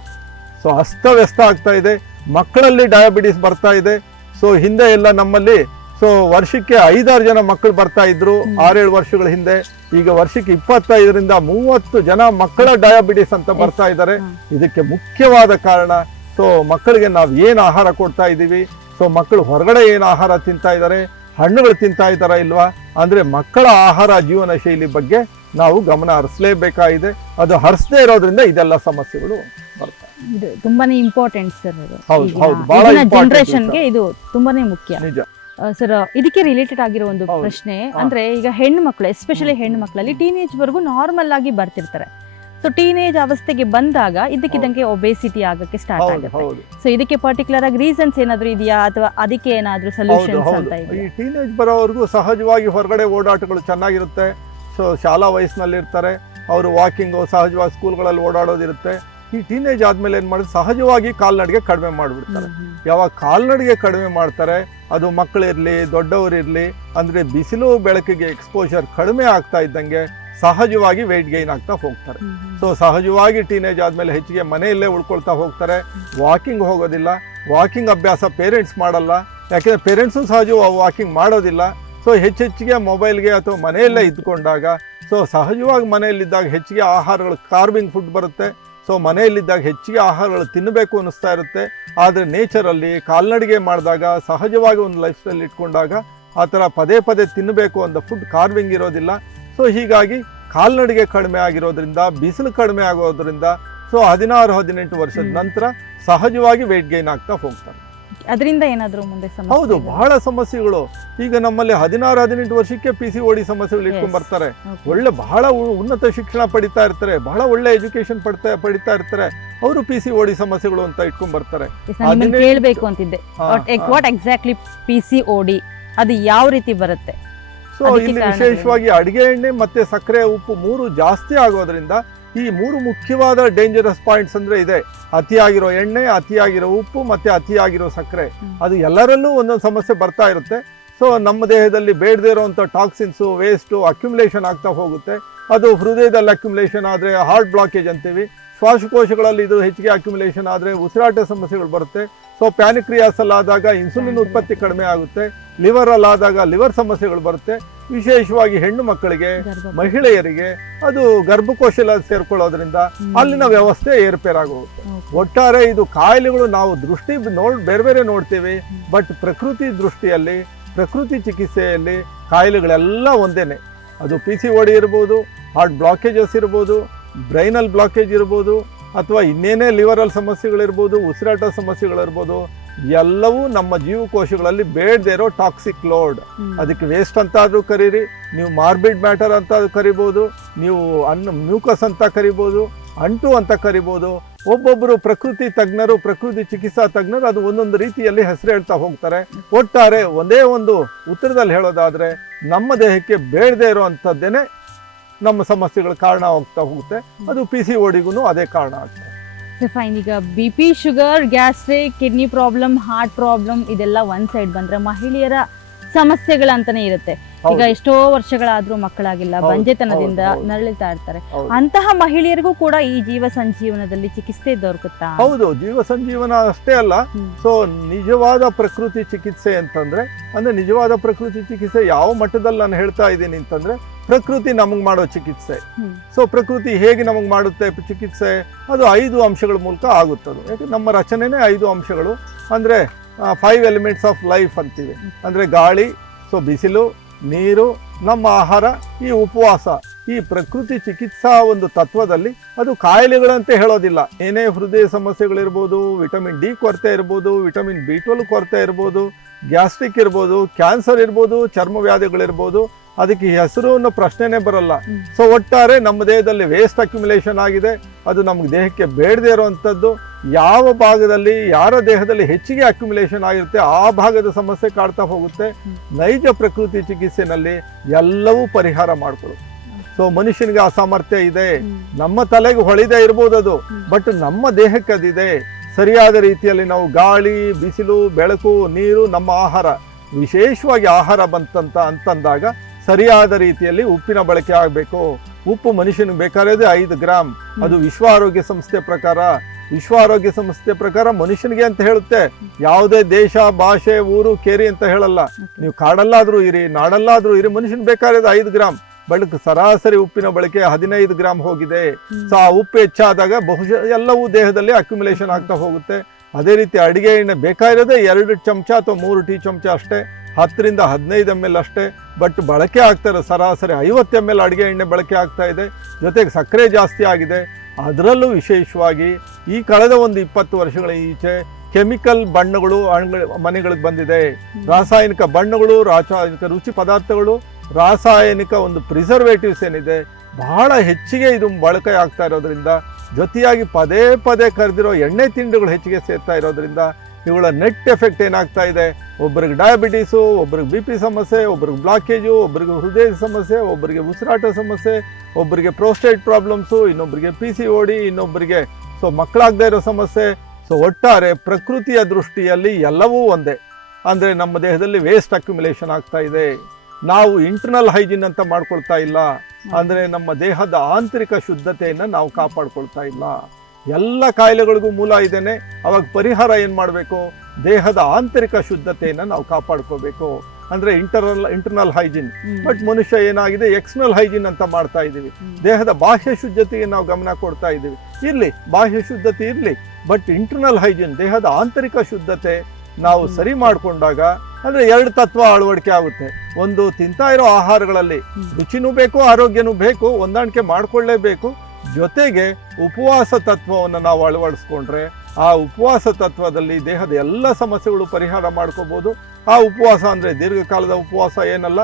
[SPEAKER 1] ಸೊ ಅಸ್ತವ್ಯಸ್ತ ಆಗ್ತಾ ಇದೆ. ಮಕ್ಕಳಲ್ಲಿ ಡಯಾಬಿಟಿಸ್ ಬರ್ತಾ ಇದೆ. ಸೊ ಹಿಂದೆ ಎಲ್ಲ ನಮ್ಮಲ್ಲಿ ಸೊ ವರ್ಷಕ್ಕೆ ಐದಾರು ಜನ ಮಕ್ಕಳು ಬರ್ತಾ ಇದ್ರು. ಆರೇಳು ವರ್ಷಗಳ ಹಿಂದೆ. ಈಗ ವರ್ಷಕ್ಕೆ ಇಪ್ಪತ್ತೈದರಿಂದ ಮೂವತ್ತು ಜನ ಮಕ್ಕಳ ಡಯಾಬಿಟಿಸ್ ಅಂತ ಬರ್ತಾ ಇದ್ದಾರೆ. ಇದಕ್ಕೆ ಮುಖ್ಯವಾದ ಕಾರಣ ಸೊ ಮಕ್ಕಳಿಗೆ ನಾವು ಏನು ಆಹಾರ ಕೊಡ್ತಾ ಇದ್ದೀವಿ? ಸೊ ಮಕ್ಕಳು ಹೊರಗಡೆ ಏನು ಆಹಾರ ತಿಂತಾ ಇದ್ದಾರೆ? ಹಣ್ಣುಗಳು ತಿಂತಾ ಇದ್ದಾರಾ ಇಲ್ವಾ? ಅಂದರೆ ಮಕ್ಕಳ ಆಹಾರ ಜೀವನ ಶೈಲಿ ಬಗ್ಗೆ ನಾವು ಗಮನ ಹರಿಸಲೇಬೇಕಾಗಿದೆ. ಅದು ಹರಿಸದೇ ಇರೋದ್ರಿಂದ ಇದೆಲ್ಲ ಸಮಸ್ಯೆಗಳು ಬರ್ತವೆ
[SPEAKER 3] ಇದು. ತುಂಬಾನೇ ಇಂಪಾರ್ಟೆಂಟ್ ಸರ್
[SPEAKER 1] ಹೌದು, ಹೌದು, ಬಹಳ
[SPEAKER 3] ಜನರೇಷನ್ಗೆ ಇದು ತುಂಬಾನೇ ಮುಖ್ಯ.
[SPEAKER 1] ನಿಜ.
[SPEAKER 3] ಸರ್ ಇದಕ್ಕೆ ರಿಲೇಟೆಡ್ ಆಗಿರೋ ಒಂದು
[SPEAKER 1] ಹೌದು.
[SPEAKER 3] ಪ್ರಶ್ನೆ ಅಂದ್ರೆ ಈಗ ಹೆಣ್ಣು ಮಕ್ಕಳು ಎಸ್ಪೆಷಲಿ ಹೆಣ್ಣು ಮಕ್ಕಳಲ್ಲಿ ಟೀನೇಜ್ ವರೆಗೂ ನಾರ್ಮಲ್ ಆಗಿ ಬರ್ತಿರ್ತಾರೆ. ಸೊ ಟೀನೇಜ್ ಅವಸ್ಥೆಗೆ ಬಂದಾಗ ಇದಕ್ಕಿದ್ದಂಗೆ ಒಬೇಸಿಟಿ ಆಗಕ್ಕೆ ಸ್ಟಾರ್ಟ್
[SPEAKER 1] ಹೌದು
[SPEAKER 3] ಆಗುತ್ತೆ.
[SPEAKER 1] ಹೌದು.
[SPEAKER 3] ಸೊ ಇದಕ್ಕೆ ಪರ್ಟಿಕ್ಯುಲರ್ ಆಗಿ ರೀಸನ್ಸ್ ಏನಾದ್ರೂ ಇದೆಯಾ? ಅಥವಾ ಅದಕ್ಕೆ ಏನಾದ್ರೂ
[SPEAKER 1] ಸೊಲ್ಯೂಷನ್
[SPEAKER 3] ಸೊಲ್ಯೂಷನ್ಸ್
[SPEAKER 1] ಹೌದು.
[SPEAKER 3] ಅಂತ
[SPEAKER 1] ಈ
[SPEAKER 3] ಇದೆಯಾ
[SPEAKER 1] ಟೀನೇಜ್ ಬರೋವರೆಗೂ ಸಹಜವಾಗಿ ಹೊರಗಡೆ ಓಡಾಟಗಳು ಚೆನ್ನಾಗಿರುತ್ತೆ. ಸೊ ಶಾಲಾ ವಯಸ್ಸಿನಲ್ಲಿರ್ತಾರೆ ಅವರು ವಾಕಿಂಗು ಸಹಜವಾಗಿ ಸ್ಕೂಲ್ಗಳಲ್ಲಿ ಓಡಾಡೋದಿರುತ್ತೆ ಈ ಟೀನೇಜ್ ಆದಮೇಲೆ ಏನು ಮಾಡಿದ್ರು? ಸಹಜವಾಗಿ ಕಾಲ್ನಡಿಗೆ ಕಡಿಮೆ ಮಾಡಿಬಿಡ್ತಾರೆ. ಯಾವಾಗ ಕಾಲ್ನಡಿಗೆ ಕಡಿಮೆ ಮಾಡ್ತಾರೆ ಅದು ಮಕ್ಕಳಿರಲಿ ದೊಡ್ಡವರಿರಲಿ ಅಂದರೆ ಬಿಸಿಲು ಬೆಳಕಿಗೆ ಎಕ್ಸ್ಪೋಜರ್ ಕಡಿಮೆ ಆಗ್ತಾ ಇದ್ದಂಗೆ ಸಹಜವಾಗಿ ವೆಯ್ಟ್ ಗೈನ್ ಆಗ್ತಾ ಹೋಗ್ತಾರೆ. ಸೊ ಸಹಜವಾಗಿ ಟೀನೇಜ್ ಆದಮೇಲೆ ಹೆಚ್ಚಿಗೆ ಮನೆಯಲ್ಲೇ ಉಳ್ಕೊಳ್ತಾ ಹೋಗ್ತಾರೆ. ವಾಕಿಂಗ್ ಹೋಗೋದಿಲ್ಲ. ವಾಕಿಂಗ್ ಅಭ್ಯಾಸ ಪೇರೆಂಟ್ಸ್ ಮಾಡಲ್ಲ. ಯಾಕೆಂದರೆ ಪೇರೆಂಟ್ಸು ಸಹಜವಾಗಿ ವಾಕಿಂಗ್ ಮಾಡೋದಿಲ್ಲ. ಸೊ ಹೆಚ್ಚೆಚ್ಚಿಗೆ ಮೊಬೈಲ್ಗೆ ಅಥವಾ ಮನೆಯಲ್ಲೇ ಇದ್ಕೊಂಡಾಗ ಸೊ ಸಹಜವಾಗಿ ಮನೆಯಲ್ಲಿದ್ದಾಗ ಹೆಚ್ಚಿಗೆ ಆಹಾರಗಳು ಕಾರ್ವಿಂಗ್ ಫುಡ್ ಬರುತ್ತೆ. ಸೊ ಮನೆಯಲ್ಲಿದ್ದಾಗ ಹೆಚ್ಚಿಗೆ ಆಹಾರಗಳು ತಿನ್ನಬೇಕು ಅನ್ನಿಸ್ತಾ ಇರುತ್ತೆ. ಆದರೆ ನೇಚರಲ್ಲಿ ಕಾಲ್ನಡಿಗೆ ಮಾಡಿದಾಗ ಸಹಜವಾಗಿ ಒಂದು ಲೈಫ್ ಸ್ಟೈಲ್ ಇಟ್ಕೊಂಡಾಗ ಆ ಥರ ಪದೇ ಪದೇ ತಿನ್ನಬೇಕು ಅಂತ ಫುಡ್ ಕಾರ್ವಿಂಗ್ ಇರೋದಿಲ್ಲ. ಸೊ ಹೀಗಾಗಿ ಕಾಲ್ನಡಿಗೆ ಕಡಿಮೆ ಆಗಿರೋದ್ರಿಂದ ಬಿಸಿಲು ಕಡಿಮೆ ಆಗೋದ್ರಿಂದ ಸೊ ಹದಿನಾರು ಹದಿನೆಂಟು ವರ್ಷದ. ನಂತರ ಸಹಜವಾಗಿ ವೆಯ್ಟ್ ಗೈನ್ ಆಗ್ತಾ ಹೋಗ್ತಾರೆ.
[SPEAKER 3] ಅದರಿಂದ ಏನಾದರೂ ಮುಂದೆ ಸಮಸ್ಯೆ
[SPEAKER 1] ಹೌದು? ಬಹಳ ಸಮಸ್ಯೆಗಳು. ಈಗ ನಮ್ಮಲ್ಲಿ ಹದಿನಾರು ಹದಿನೆಂಟು ವರ್ಷಕ್ಕೆ ಪಿ ಸಿ ಓಡಿ ಸಮಸ್ಯೆಗಳು ಇಟ್ಕೊಂಡು ಬರ್ತಾರೆ. ಒಳ್ಳೆ ಬಹಳ ಉನ್ನತ ಶಿಕ್ಷಣ ಪಡಿತಾ ಇರ್ತಾರೆ ಬಹಳ ಒಳ್ಳೆ ಎಜುಕೇಶನ್ ಪಡ್ತಾ ಪಡಿತಾ ಇರ್ತಾರೆ. ಅವರು ಪಿ ಸಿ ಓಡಿ ಸಮಸ್ಯೆಗಳು ಅಂತ ಇಟ್ಕೊಂಡ್ ಬರ್ತಾರೆ.
[SPEAKER 3] ಕೇಳಬೇಕು ಅಂತಿದ್ದೆ. ವಾಟ್ ಎಕ್ಸಾಕ್ಟ್ಲಿ ಪಿ ಸಿ ಓಡಿ ಅದು ಯಾವ ರೀತಿ ಬರುತ್ತೆ?
[SPEAKER 1] ಸೊ ಇಲ್ಲಿ ವಿಶೇಷವಾಗಿ ಅಡಿಗೆ ಎಣ್ಣೆ ಮತ್ತೆ ಸಕ್ಕರೆ ಉಪ್ಪು ಮೂರು ಜಾಸ್ತಿ ಆಗೋದ್ರಿಂದ ಈ ಮೂರು ಮುಖ್ಯವಾದ ಡೇಂಜರಸ್ ಪಾಯಿಂಟ್ಸ್ ಅಂದ್ರೆ ಇದೆ. ಅತಿಯಾಗಿರೋ ಎಣ್ಣೆ ಅತಿಯಾಗಿರೋ ಉಪ್ಪು ಮತ್ತೆ ಅತಿಯಾಗಿರೋ ಸಕ್ಕರೆ. ಅದು ಎಲ್ಲರಲ್ಲೂ ಒಂದೊಂದು ಸಮಸ್ಯೆ ಬರ್ತಾ ಇರುತ್ತೆ. ಸೊ ನಮ್ಮ ದೇಹದಲ್ಲಿ ಬೇಡದೇ ಇರುವಂಥ ಟಾಕ್ಸಿನ್ಸು ವೇಸ್ಟು ಅಕ್ಯುಮುಲೇಷನ್ ಆಗ್ತಾ ಹೋಗುತ್ತೆ. ಅದು ಹೃದಯದಲ್ಲಿ ಅಕ್ಯುಮುಲೇಷನ್ ಆದರೆ ಹಾರ್ಟ್ ಬ್ಲಾಕೇಜ್ ಅಂತೀವಿ. ಶ್ವಾಸಕೋಶಗಳಲ್ಲಿ ಇದು ಹೆಚ್ಚಿಗೆ ಅಕ್ಯುಮುಲೇಷನ್ ಆದರೆ ಉಸಿರಾಟ ಸಮಸ್ಯೆಗಳು ಬರುತ್ತೆ. ಸೊ ಪ್ಯಾನಿಕ್ರಿಯಾಸಲ್ಲಾದಾಗ ಇನ್ಸುಲಿನ್ ಉತ್ಪತ್ತಿ ಕಡಿಮೆ ಆಗುತ್ತೆ. ಲಿವರ್ ಆದಾಗ ಲಿವರ್ ಸಮಸ್ಯೆಗಳು ಬರುತ್ತೆ. ವಿಶೇಷವಾಗಿ ಹೆಣ್ಣು ಮಕ್ಕಳಿಗೆ ಮಹಿಳೆಯರಿಗೆ ಅದು ಗರ್ಭಕೋಶಲ ಸೇರ್ಕೊಳ್ಳೋದ್ರಿಂದ ಅಲ್ಲಿನ ವ್ಯವಸ್ಥೆ ಏರ್ಪೇರಾಗುತ್ತೆ. ಒಟ್ಟಾರೆ ಇದು ಕಾಯಿಲೆಗಳು ನಾವು ದೃಷ್ಟಿ ನೋಡ್ ಬೇರೆ ಬೇರೆ ನೋಡ್ತೀವಿ ಬಟ್ ಪ್ರಕೃತಿ ದೃಷ್ಟಿಯಲ್ಲಿ ಪ್ರಕೃತಿ ಚಿಕಿತ್ಸೆಯಲ್ಲಿ ಕಾಯಿಲೆಗಳೆಲ್ಲ ಒಂದೇನೆ. ಅದು ಪಿ ಸಿ ಓಡಿ ಇರ್ಬೋದು ಹಾರ್ಟ್ ಬ್ಲಾಕೇಜಸ್ ಇರ್ಬೋದು ಬ್ರೈನಲ್ ಬ್ಲಾಕೇಜ್ ಇರ್ಬೋದು ಅಥವಾ ಇನ್ನೇನೇ ಲಿವರಲ್ ಸಮಸ್ಯೆಗಳಿರ್ಬೋದು ಉಸಿರಾಟ ಸಮಸ್ಯೆಗಳಿರ್ಬೋದು ಎಲ್ಲವೂ ನಮ್ಮ ಜೀವಕೋಶಗಳಲ್ಲಿ ಬೇಡದೇ ಇರೋ ಟಾಕ್ಸಿಕ್ ಲೋಡ್. ಅದಕ್ಕೆ ವೇಸ್ಟ್ ಅಂತ ಆದ್ರೂ ಕರೀರಿ ನೀವು ಮಾರ್ಬಿಡ್ ಮ್ಯಾಟರ್ ಅಂತ ಕರಿಬೋದು ನೀವು ಅನ್ನ ಮ್ಯೂಕಸ್ ಅಂತ ಕರಿಬೋದು ಅಂಟು ಅಂತ ಕರಿಬೋದು. ಒಬ್ಬೊಬ್ಬರು ಪ್ರಕೃತಿ ತಜ್ಞರು ಪ್ರಕೃತಿ ಚಿಕಿತ್ಸಾ ತಜ್ಞರು ಅದು ಒಂದೊಂದು ರೀತಿಯಲ್ಲಿ ಹೆಸರು ಹೇಳ್ತಾ ಹೋಗ್ತಾರೆ. ಒಟ್ಟಾರೆ ಒಂದೇ ಒಂದು ಉತ್ತರದಲ್ಲಿ ಹೇಳೋದಾದರೆ ನಮ್ಮ ದೇಹಕ್ಕೆ ಬೇಡದೇ ಇರುವಂಥದ್ದೇನೆ ನಮ್ಮ ಸಮಸ್ಯೆಗಳ ಕಾರಣ ಹೋಗ್ತಾ ಹೋಗುತ್ತೆ. ಅದು ಪಿ ಸಿ ಓಡಿಗೂ ಅದೇ ಕಾರಣ ಆಗ್ತದೆ.
[SPEAKER 3] ಫೈನ್ ಈಗ B P sugar gastric kidney problem heart problem ಇದೆಲ್ಲ ಒಂದ್ ಸೈಡ್ ಬಂದ್ರೆ ಮಹಿಳೆಯರ ಸಮಸ್ಯೆಗಳಂತಾನೆ ಇರುತ್ತೆ ಈಗ. ಎಷ್ಟೋ ವರ್ಷಗಳಾದ್ರೂ ಮಕ್ಕಳಾಗಿಲ್ಲ ಬಂಜೆತನದಿಂದ. ನರಳಿತಾ ಇರ್ತಾರೆ ಅಂತಹ ಮಹಿಳೆಯರಿಗೂ ಕೂಡ ಈ ಜೀವ ಸಂಜೀವನದಲ್ಲಿ ಚಿಕಿತ್ಸೆ ದೊರಕುತ್ತಾ
[SPEAKER 1] ಹೌದು ಜೀವ ಸಂಜೀವನ ಅಷ್ಟೇ ಅಲ್ಲ. ಸೊ ನಿಜವಾದ ಪ್ರಕೃತಿ ಚಿಕಿತ್ಸೆ ಅಂತಂದ್ರೆ ಅಂದ್ರೆ ನಿಜವಾದ ಪ್ರಕೃತಿ ಚಿಕಿತ್ಸೆ ಯಾವ ಮಟ್ಟದಲ್ಲಿ ನಾನು ಹೇಳ್ತಾ ಇದ್ದೀನಿ ಅಂತಂದ್ರೆ ಪ್ರಕೃತಿ ನಮಗೆ ಮಾಡೋ ಚಿಕಿತ್ಸೆ. ಸೊ ಪ್ರಕೃತಿ ಹೇಗೆ ನಮಗೆ ಮಾಡುತ್ತೆ ಚಿಕಿತ್ಸೆ ಅದು ಐದು ಅಂಶಗಳ ಮೂಲಕ ಆಗುತ್ತದೆ. ಯಾಕೆ ನಮ್ಮ ರಚನೆನೇ ಐದು ಅಂಶಗಳು. ಅಂದರೆ ಫೈವ್ ಎಲಿಮೆಂಟ್ಸ್ ಆಫ್ ಲೈಫ್ ಅಂತೀವಿ. ಅಂದರೆ ಗಾಳಿ ಸೊ ಬಿಸಿಲು ನೀರು ನಮ್ಮ ಆಹಾರ ಈ ಉಪವಾಸ. ಈ ಪ್ರಕೃತಿ ಚಿಕಿತ್ಸಾ ಒಂದು ತತ್ವದಲ್ಲಿ ಅದು ಕಾಯಿಲೆಗಳಂತೆ ಹೇಳೋದಿಲ್ಲ. ಏನೇ ಹೃದಯ ಸಮಸ್ಯೆಗಳಿರ್ಬೋದು ವಿಟಮಿನ್ ಡಿ ಕೊರತೆ ಇರ್ಬೋದು ವಿಟಮಿನ್ ಬಿ ಟ್ವೆಲ್ ಕೊರತೆ ಇರ್ಬೋದು ಗ್ಯಾಸ್ಟ್ರಿಕ್ ಇರ್ಬೋದು ಕ್ಯಾನ್ಸರ್ ಇರ್ಬೋದು ಚರ್ಮ ವ್ಯಾಧಿಗಳಿರ್ಬೋದು ಅದಕ್ಕೆ ಹೆಸರು ಅನ್ನೋ ಪ್ರಶ್ನೆನೇ ಬರಲ್ಲ. ಸೊ ಒಟ್ಟಾರೆ ನಮ್ಮ ದೇಹದಲ್ಲಿ ವೇಸ್ಟ್ ಅಕ್ಯುಮುಲೇಷನ್ ಆಗಿದೆ. ಅದು ನಮ್ಗೆ ದೇಹಕ್ಕೆ ಬೇಡದೇ ಇರುವಂಥದ್ದು. ಯಾವ ಭಾಗದಲ್ಲಿ ಯಾರ ದೇಹದಲ್ಲಿ ಹೆಚ್ಚಿಗೆ ಅಕ್ಯುಮುಲೇಷನ್ ಆಗಿರುತ್ತೆ ಆ ಭಾಗದ ಸಮಸ್ಯೆ ಕಾಡ್ತಾ ಹೋಗುತ್ತೆ. ನೈಜ ಪ್ರಕೃತಿ ಚಿಕಿತ್ಸೆನಲ್ಲಿ ಎಲ್ಲವೂ ಪರಿಹಾರ ಮಾಡ್ಕೊಳ್ಳೋದು ಸೊ ಮನುಷ್ಯನಿಗೆ ಅಸಾಮರ್ಥ್ಯ ಇದೆ. ನಮ್ಮ ತಲೆಗೆ ಹೊಳಿದೆ ಇರ್ಬೋದು ಅದು. ಬಟ್ ನಮ್ಮ ದೇಹಕ್ಕೆ ಅದಿದೆ. ಸರಿಯಾದ ರೀತಿಯಲ್ಲಿ ನಾವು ಗಾಳಿ ಬಿಸಿಲು ಬೆಳಕು ನೀರು ನಮ್ಮ ಆಹಾರ. ವಿಶೇಷವಾಗಿ ಆಹಾರ ಬಂತಂತ ಅಂತಂದಾಗ ಸರಿಯಾದ ರೀತಿಯಲ್ಲಿ ಉಪ್ಪಿನ ಬಳಕೆ ಆಗಬೇಕು. ಉಪ್ಪು ಮನುಷ್ಯನಿಗೆ ಬೇಕಾದ್ರೆ ಐದು ಗ್ರಾಮ್ ಅದು ವಿಶ್ವ ಆರೋಗ್ಯ ಸಂಸ್ಥೆ ಪ್ರಕಾರ. ವಿಶ್ವ ಆರೋಗ್ಯ ಸಂಸ್ಥೆ ಪ್ರಕಾರ ಮನುಷ್ಯನಿಗೆ ಅಂತ ಹೇಳುತ್ತೆ. ಯಾವುದೇ ದೇಶ ಭಾಷೆ ಊರು ಕೇರಿ ಅಂತ ಹೇಳಲ್ಲ. ನೀವು ಕಾಡಲ್ಲಾದ್ರೂ ಇರಿ ನಾಡಲ್ಲಾದ್ರೂ ಇರಿ ಮನುಷ್ಯನ್ ಬೇಕಾದ್ರೆ ಐದು ಗ್ರಾಮ್ ಬಟ್ ಸರಾಸರಿ ಉಪ್ಪಿನ ಬಳಕೆ ಹದಿನೈದು ಗ್ರಾಮ್ ಹೋಗಿದೆ. ಸೊ ಆ ಉಪ್ಪು ಹೆಚ್ಚಾದಾಗ ಬಹುಶಃ ಎಲ್ಲವೂ ದೇಹದಲ್ಲಿ ಅಕ್ಯುಮುಲೇಷನ್ ಆಗ್ತಾ ಹೋಗುತ್ತೆ. ಅದೇ ರೀತಿ ಅಡಿಗೆ ಎಣ್ಣೆ ಬೇಕಾಗಿರೋದೇ ಎರಡು ಚಮಚ ಅಥವಾ ಮೂರು ಟೀ ಚಮಚ ಅಷ್ಟೇ. ಹತ್ತರಿಂದ ಹದಿನೈದು ಎಂ ಎಲ್ ಅಷ್ಟೇ ಬಟ್ ಬಳಕೆ ಆಗ್ತಾರೆ ಸರಾಸರಿ ಐವತ್ತು ಎಂ ಎಲ್ ಅಡುಗೆ ಎಣ್ಣೆ ಬಳಕೆ ಆಗ್ತಾ ಇದೆ. ಜೊತೆಗೆ ಸಕ್ಕರೆ ಜಾಸ್ತಿ ಆಗಿದೆ. ಅದರಲ್ಲೂ ವಿಶೇಷವಾಗಿ ಈ ಕಳೆದ ಒಂದು ಇಪ್ಪತ್ತು ವರ್ಷಗಳ ಈಚೆ ಕೆಮಿಕಲ್ ಬಣ್ಣಗಳು ಮನೆಗಳಿಗೆ ಬಂದಿದೆ. ರಾಸಾಯನಿಕ ಬಣ್ಣಗಳು, ರಾಸಾಯನಿಕ ರುಚಿ ಪದಾರ್ಥಗಳು, ರಾಸಾಯನಿಕ ಒಂದು ಪ್ರಿಸರ್ವೇಟಿವ್ಸ್ ಏನಿದೆ, ಬಹಳ ಹೆಚ್ಚಿಗೆ ಇದು ಬಳಕೆ ಆಗ್ತಾ ಇರೋದ್ರಿಂದ, ಜೊತೆಯಾಗಿ ಪದೇ ಪದೇ ಕರೆದಿರೋ ಎಣ್ಣೆ ತಿಂಡಿಗಳು ಹೆಚ್ಚಿಗೆ ಸೇರ್ತಾ ಇರೋದ್ರಿಂದ ಇವುಗಳ ನೆಟ್ ಎಫೆಕ್ಟ್ ಏನಾಗ್ತಾ ಇದೆ? ಒಬ್ಬರಿಗೆ ಡಯಾಬಿಟೀಸು ಒಬ್ಬರಿಗೆ ಬಿ ಪಿ ಸಮಸ್ಯೆ ಒಬ್ಬರಿಗೆ ಬ್ಲಾಕೇಜು ಒಬ್ಬರಿಗೆ ಹೃದಯ ಸಮಸ್ಯೆ ಒಬ್ಬರಿಗೆ ಉಸಿರಾಟ ಸಮಸ್ಯೆ ಒಬ್ಬರಿಗೆ ಪ್ರೋಸ್ಟೇಟ್ ಪ್ರಾಬ್ಲಮ್ಸು ಇನ್ನೊಬ್ಬರಿಗೆ ಪಿ ಸಿ ಓಡಿ ಇನ್ನೊಬ್ಬರಿಗೆ ಸೊ ಮಕ್ಕಳಾಗದೇ ಇರೋ ಸಮಸ್ಯೆ. ಸೊ ಒಟ್ಟಾರೆ ಪ್ರಕೃತಿಯ ದೃಷ್ಟಿಯಲ್ಲಿ ಎಲ್ಲವೂ ಒಂದೇ. ಅಂದರೆ ನಮ್ಮ ದೇಹದಲ್ಲಿ ವೇಸ್ಟ್ ಅಕ್ಯುಮುಲೇಷನ್ ಆಗ್ತಾ ಇದೆ. ನಾವು ಇಂಟರ್ನಲ್ ಹೈಜಿನ್ ಅಂತ ಮಾಡ್ಕೊಳ್ತಾ ಇಲ್ಲ. ಅಂದರೆ ನಮ್ಮ ದೇಹದ ಆಂತರಿಕ ಶುದ್ಧತೆಯನ್ನು ನಾವು ಕಾಪಾಡ್ಕೊಳ್ತಾ ಇಲ್ಲ. ಎಲ್ಲ ಕಾಯಿಲೆಗಳಿಗೂ ಮೂಲ ಇದ್ದೇನೆ ಅವಾಗ ಪರಿಹಾರ ಏನು ಮಾಡಬೇಕು? ದೇಹದ ಆಂತರಿಕ ಶುದ್ಧತೆಯನ್ನು ನಾವು ಕಾಪಾಡ್ಕೋಬೇಕು. ಅಂದರೆ ಇಂಟರ್ನಲ್ ಇಂಟರ್ನಲ್ ಹೈಜಿನ್. ಬಟ್ ಮನುಷ್ಯ ಏನಾಗಿದೆ? ಎಕ್ಸ್ಟರ್ನಲ್ ಹೈಜಿನ್ ಅಂತ ಮಾಡ್ತಾ ಇದ್ದೀವಿ. ದೇಹದ ಬಾಹ್ಯ ಶುದ್ಧತೆಗೆ ನಾವು ಗಮನ ಕೊಡ್ತಾ ಇದ್ದೀವಿ. ಇರಲಿ ಬಾಹ್ಯ ಶುದ್ಧತೆ ಇರಲಿ ಬಟ್ ಇಂಟರ್ನಲ್ ಹೈಜಿನ್ ದೇಹದ ಆಂತರಿಕ ಶುದ್ಧತೆ ನಾವು ಸರಿ ಮಾಡಿಕೊಂಡಾಗ ಅಂದ್ರೆ ಎರಡು ತತ್ವ ಅಳವಡಿಕೆ ಆಗುತ್ತೆ. ಒಂದು ತಿಂತಾ ಇರೋ ಆಹಾರಗಳಲ್ಲಿ. ರುಚಿನೂ ಬೇಕು ಆರೋಗ್ಯನೂ ಬೇಕು ಹೊಂದಾಣಿಕೆ ಮಾಡ್ಕೊಳ್ಳೇಬೇಕು. ಜೊತೆಗೆ ಉಪವಾಸ ತತ್ವವನ್ನು ನಾವು ಅಳವಡಿಸ್ಕೊಂಡ್ರೆ ಆ ಉಪವಾಸ ತತ್ವದಲ್ಲಿ ದೇಹದ ಎಲ್ಲ ಸಮಸ್ಯೆಗಳು ಪರಿಹಾರ ಮಾಡ್ಕೋಬಹುದು ಆ ಉಪವಾಸ ಅಂದ್ರೆ ದೀರ್ಘಕಾಲದ ಉಪವಾಸ ಏನಲ್ಲ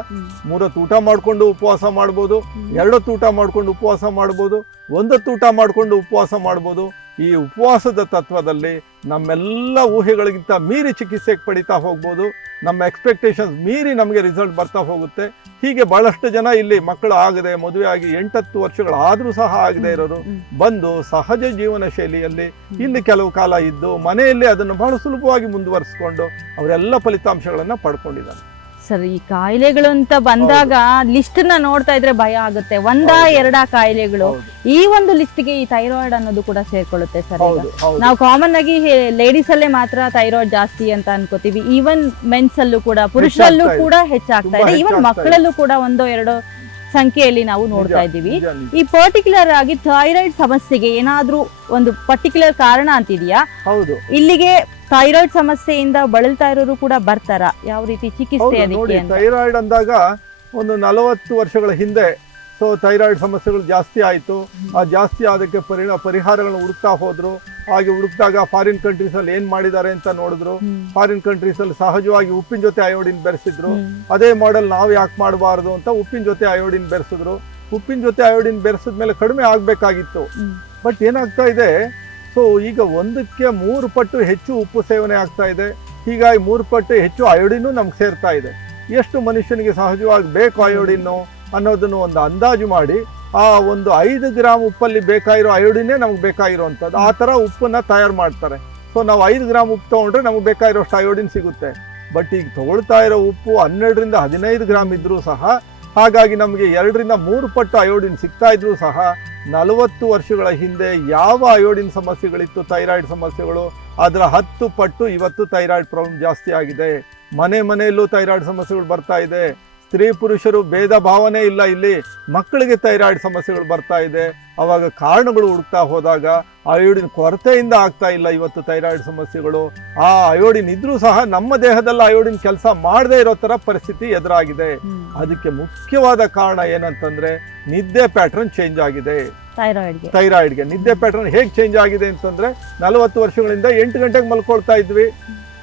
[SPEAKER 1] ಮೂರತ್ತು ಊಟ ಮಾಡಿಕೊಂಡು ಉಪವಾಸ ಮಾಡ್ಬೋದು ಎರಡೊತ್ತು ಊಟ ಮಾಡ್ಕೊಂಡು ಉಪವಾಸ ಮಾಡ್ಬೋದು ಒಂದೊತ್ತು ಊಟ ಮಾಡಿಕೊಂಡು ಉಪವಾಸ ಮಾಡ್ಬೋದು. ಈ ಉಪವಾಸದ ತತ್ವದಲ್ಲಿ ನಮ್ಮೆಲ್ಲ ಊಹೆಗಳಿಗಿಂತ ಮೀರಿ ಚಿಕಿತ್ಸೆಗೆ ಪಡಿತಾ ಹೋಗ್ಬೋದು. ನಮ್ಮ ಎಕ್ಸ್ಪೆಕ್ಟೇಷನ್ಸ್ ಮೀರಿ ನಮಗೆ ರಿಸಲ್ಟ್ ಬರ್ತಾ ಹೋಗುತ್ತೆ. ಹೀಗೆ ಬಹಳಷ್ಟು ಜನ ಇಲ್ಲಿ ಮಕ್ಕಳು ಆಗದೆ ಮದುವೆ ಆಗಿ ಎಂಟತ್ತು ವರ್ಷಗಳಾದರೂ ಸಹ ಆಗದೆ ಇರೋರು ಬಂದು ಸಹಜ ಜೀವನ ಶೈಲಿಯಲ್ಲಿ ಇಲ್ಲಿ ಕೆಲವು ಕಾಲ ಇದ್ದು ಮನೆಯಲ್ಲಿ ಅದನ್ನು ಬಹಳ ಸುಲಭವಾಗಿ ಮುಂದುವರಿಸಿಕೊಂಡು ಅವರೆಲ್ಲ ಫಲಿತಾಂಶಗಳನ್ನು ಪಡ್ಕೊಂಡಿದ್ದಾರೆ.
[SPEAKER 3] ಸರ್ ಈ ಕಾಯಿಲೆಗಳು ಅಂತ ಬಂದಾಗ ಲಿಸ್ಟ್ನ ನೋಡ್ತಾ ಇದ್ರೆ ಭಯ ಆಗುತ್ತೆ. ಒಂದಾ. ಎರಡಾ ಕಾಯಿಲೆಗಳು. ಈ ಒಂದು ಲಿಸ್ಟ್ಗೆ ಈ ಥೈರಾಯ್ಡ್ ಅನ್ನೋದು ಕೂಡ ಸೇರ್ಕೊಳ್ಳುತ್ತೆ ಸರ್ ನಾವು ಕಾಮನ್ ಆಗಿ ಲೇಡೀಸ್ ಅಲ್ಲೇ ಮಾತ್ರ ಥೈರಾಯ್ಡ್ ಜಾಸ್ತಿ ಅಂತ ಅನ್ಕೋತೀವಿ. ಈವನ್ ಮೆನ್ಸ್ ಅಲ್ಲೂ ಕೂಡ ಪುರುಷರಲ್ಲೂ ಕೂಡ ಹೆಚ್ಚಾಗ್ತಾ ಇದೆ. ಈವನ್ ಮಕ್ಕಳಲ್ಲೂ ಕೂಡ ಒಂದೋ ಎರಡೋ ಸಂಖ್ಯೆಯಲ್ಲಿ ನಾವು ನೋಡ್ತಾ ಇದ್ದೀವಿ. ಈ ಪರ್ಟಿಕ್ಯುಲರ್ ಆಗಿ ಥೈರಾಯ್ಡ್ ಸಮಸ್ಯೆಗೆ ಏನಾದ್ರೂ ಒಂದು ಪರ್ಟಿಕ್ಯುಲರ್ ಕಾರಣ ಅಂತಿದೆಯಾ?
[SPEAKER 1] ಹೌದು.
[SPEAKER 3] ಇಲ್ಲಿಗೆ ಥೈರಾಯ್ಡ್ ಸಮಸ್ಯೆಯಿಂದ ಬಳಲ್ತಾ ಇರೋರು ಕೂಡ ಬರ್ತಾರ? ಯಾವ ರೀತಿ ಚಿಕಿತ್ಸೆ ಅದಕ್ಕೆ ಅಂತ?
[SPEAKER 1] ಥೈರಾಯ್ಡ್ ಅಂದಾಗ ಒಂದು ನಲವತ್ತು ವರ್ಷಗಳ ಹಿಂದೆ ಸೊ ಥೈರಾಯ್ಡ್ ಸಮಸ್ಯೆಗಳು ಜಾಸ್ತಿ ಆಯಿತು. ಆ ಜಾಸ್ತಿ ಆದಕ್ಕೆ ಪರಿಣಾಮ ಪರಿಹಾರಗಳನ್ನು ಹುಡುಕ್ತಾ ಹೋದ್ರು. ಹಾಗೆ ಹುಡುಕಿದಾಗ ಫಾರಿನ್ ಕಂಟ್ರೀಸ್ ಅಲ್ಲಿ ಏನ್ ಮಾಡಿದ್ದಾರೆ ಅಂತ ನೋಡಿದ್ರು. ಫಾರಿನ್ ಕಂಟ್ರೀಸ್ ಅಲ್ಲಿ ಸಹಜವಾಗಿ ಉಪ್ಪಿನ ಜೊತೆ ಅಯೋಡಿನ್ ಬೆರೆಸಿದ್ರು. ಅದೇ ಮಾಡೆಲ್ ನಾವು ಯಾಕೆ ಮಾಡಬಾರ್ದು ಅಂತ ಉಪ್ಪಿನ ಜೊತೆ ಅಯೋಡಿನ್ ಬೆರೆಸಿದ್ರು. ಉಪ್ಪಿನ ಜೊತೆ ಅಯೋಡಿನ್ ಬೆರೆಸಿದ್ಮೇಲೆ ಕಡಿಮೆ ಆಗ್ಬೇಕಾಗಿತ್ತು. ಬಟ್ ಏನಾಗ್ತಾ ಇದೆ? ಸೊ ಈಗ ಒಂದಕ್ಕೆ ಮೂರು ಪಟ್ಟು ಹೆಚ್ಚು ಉಪ್ಪು ಸೇವನೆ ಆಗ್ತಾ ಇದೆ. ಹೀಗಾಗಿ ಮೂರು ಪಟ್ಟು ಹೆಚ್ಚು ಅಯೋಡಿನ್ ನಮ್ಗೆ ಸೇರ್ತಾ ಇದೆ. ಎಷ್ಟು ಮನುಷ್ಯನಿಗೆ ಸಹಜವಾಗಿ ಬೇಕು ಅಯೋಡಿನ್ನು ಅನ್ನೋದನ್ನು ಒಂದು ಅಂದಾಜು ಮಾಡಿ. ಆ ಒಂದು ಐದು ಗ್ರಾಮ್ ಉಪ್ಪಲ್ಲಿ ಬೇಕಾಗಿರೋ ಅಯೋಡಿನೇ ನಮ್ಗೆ ಬೇಕಾಗಿರೋವಂಥದ್ದು ಆ ಥರ ಉಪ್ಪನ್ನು ತಯಾರು ಮಾಡ್ತಾರೆ. ಸೊ ನಾವು ಐದು ಗ್ರಾಮ್ ಉಪ್ಪು ತೊಗೊಂಡ್ರೆ ನಮ್ಗೆ ಬೇಕಾಗಿರೋಷ್ಟು ಅಯೋಡಿನ್ ಸಿಗುತ್ತೆ. ಬಟ್ ಈಗ ತೊಗೊಳ್ತಾ ಇರೋ ಉಪ್ಪು ಹನ್ನೆರಡರಿಂದ ಹದಿನೈದು ಗ್ರಾಮ್ ಇದ್ರೂ ಸಹ, ಹಾಗಾಗಿ ನಮಗೆ ಎರಡರಿಂದ ಮೂರು ಪಟ್ಟು ಅಯೋಡಿನ್ ಸಿಗ್ತಾ ಇದ್ರೂ ಸಹ, ನಲವತ್ತು ವರ್ಷಗಳ ಹಿಂದೆ ಯಾವ ಅಯೋಡಿನ್ ಸಮಸ್ಯೆಗಳಿತ್ತು ಥೈರಾಯ್ಡ್ ಸಮಸ್ಯೆಗಳು, ಅದರ ಹತ್ತು ಪಟ್ಟು ಇವತ್ತು ಥೈರಾಯ್ಡ್ ಪ್ರಾಬ್ಲಮ್ ಜಾಸ್ತಿ ಆಗಿದೆ. ಮನೆ ಮನೆಯಲ್ಲೂ ಥೈರಾಯ್ಡ್ ಸಮಸ್ಯೆಗಳು ಬರ್ತಾ ಇದೆ. ಸ್ತ್ರೀ ಪುರುಷರು ಭೇದ ಭಾವನೆ ಇಲ್ಲ. ಇಲ್ಲಿ ಮಕ್ಕಳಿಗೆ ಥೈರಾಯ್ಡ್ ಸಮಸ್ಯೆಗಳು ಬರ್ತಾ ಇದೆ. ಅವಾಗ ಕಾರಣಗಳು ಹುಡುಕ್ತಾ ಹೋದಾಗ ಅಯೋಡಿನ್ ಕೊರತೆಯಿಂದ ಆಗ್ತಾ ಇಲ್ಲ ಇವತ್ತು ಥೈರಾಯ್ಡ್ ಸಮಸ್ಯೆಗಳು. ಆ ಅಯೋಡಿನ್ ಇದ್ರೂ ಸಹ ನಮ್ಮ ದೇಹದಲ್ಲಿ ಅಯೋಡಿನ್ ಕೆಲಸ ಮಾಡದೇ ಇರೋ ತರ ಪರಿಸ್ಥಿತಿ ಎದುರಾಗಿದೆ. ಅದಕ್ಕೆ ಮುಖ್ಯವಾದ ಕಾರಣ ಏನಂತಂದ್ರೆ ನಿದ್ದೆ ಪ್ಯಾಟರ್ನ್ ಚೇಂಜ್ ಆಗಿದೆ.
[SPEAKER 3] ಥೈರಾಯ್ಡ್ಗೆ.
[SPEAKER 1] ಥೈರಾಯ್ಡ್ಗೆ ನಿದ್ದೆ ಪ್ಯಾಟರ್ನ್ ಹೇಗೆ ಚೇಂಜ್ ಆಗಿದೆ ಅಂತಂದ್ರೆ ನಲವತ್ತು ವರ್ಷಗಳಿಂದ ಎಂಟು ಗಂಟೆಗೆ ಮಲ್ಕೊಳ್ತಾ ಇದ್ವಿ.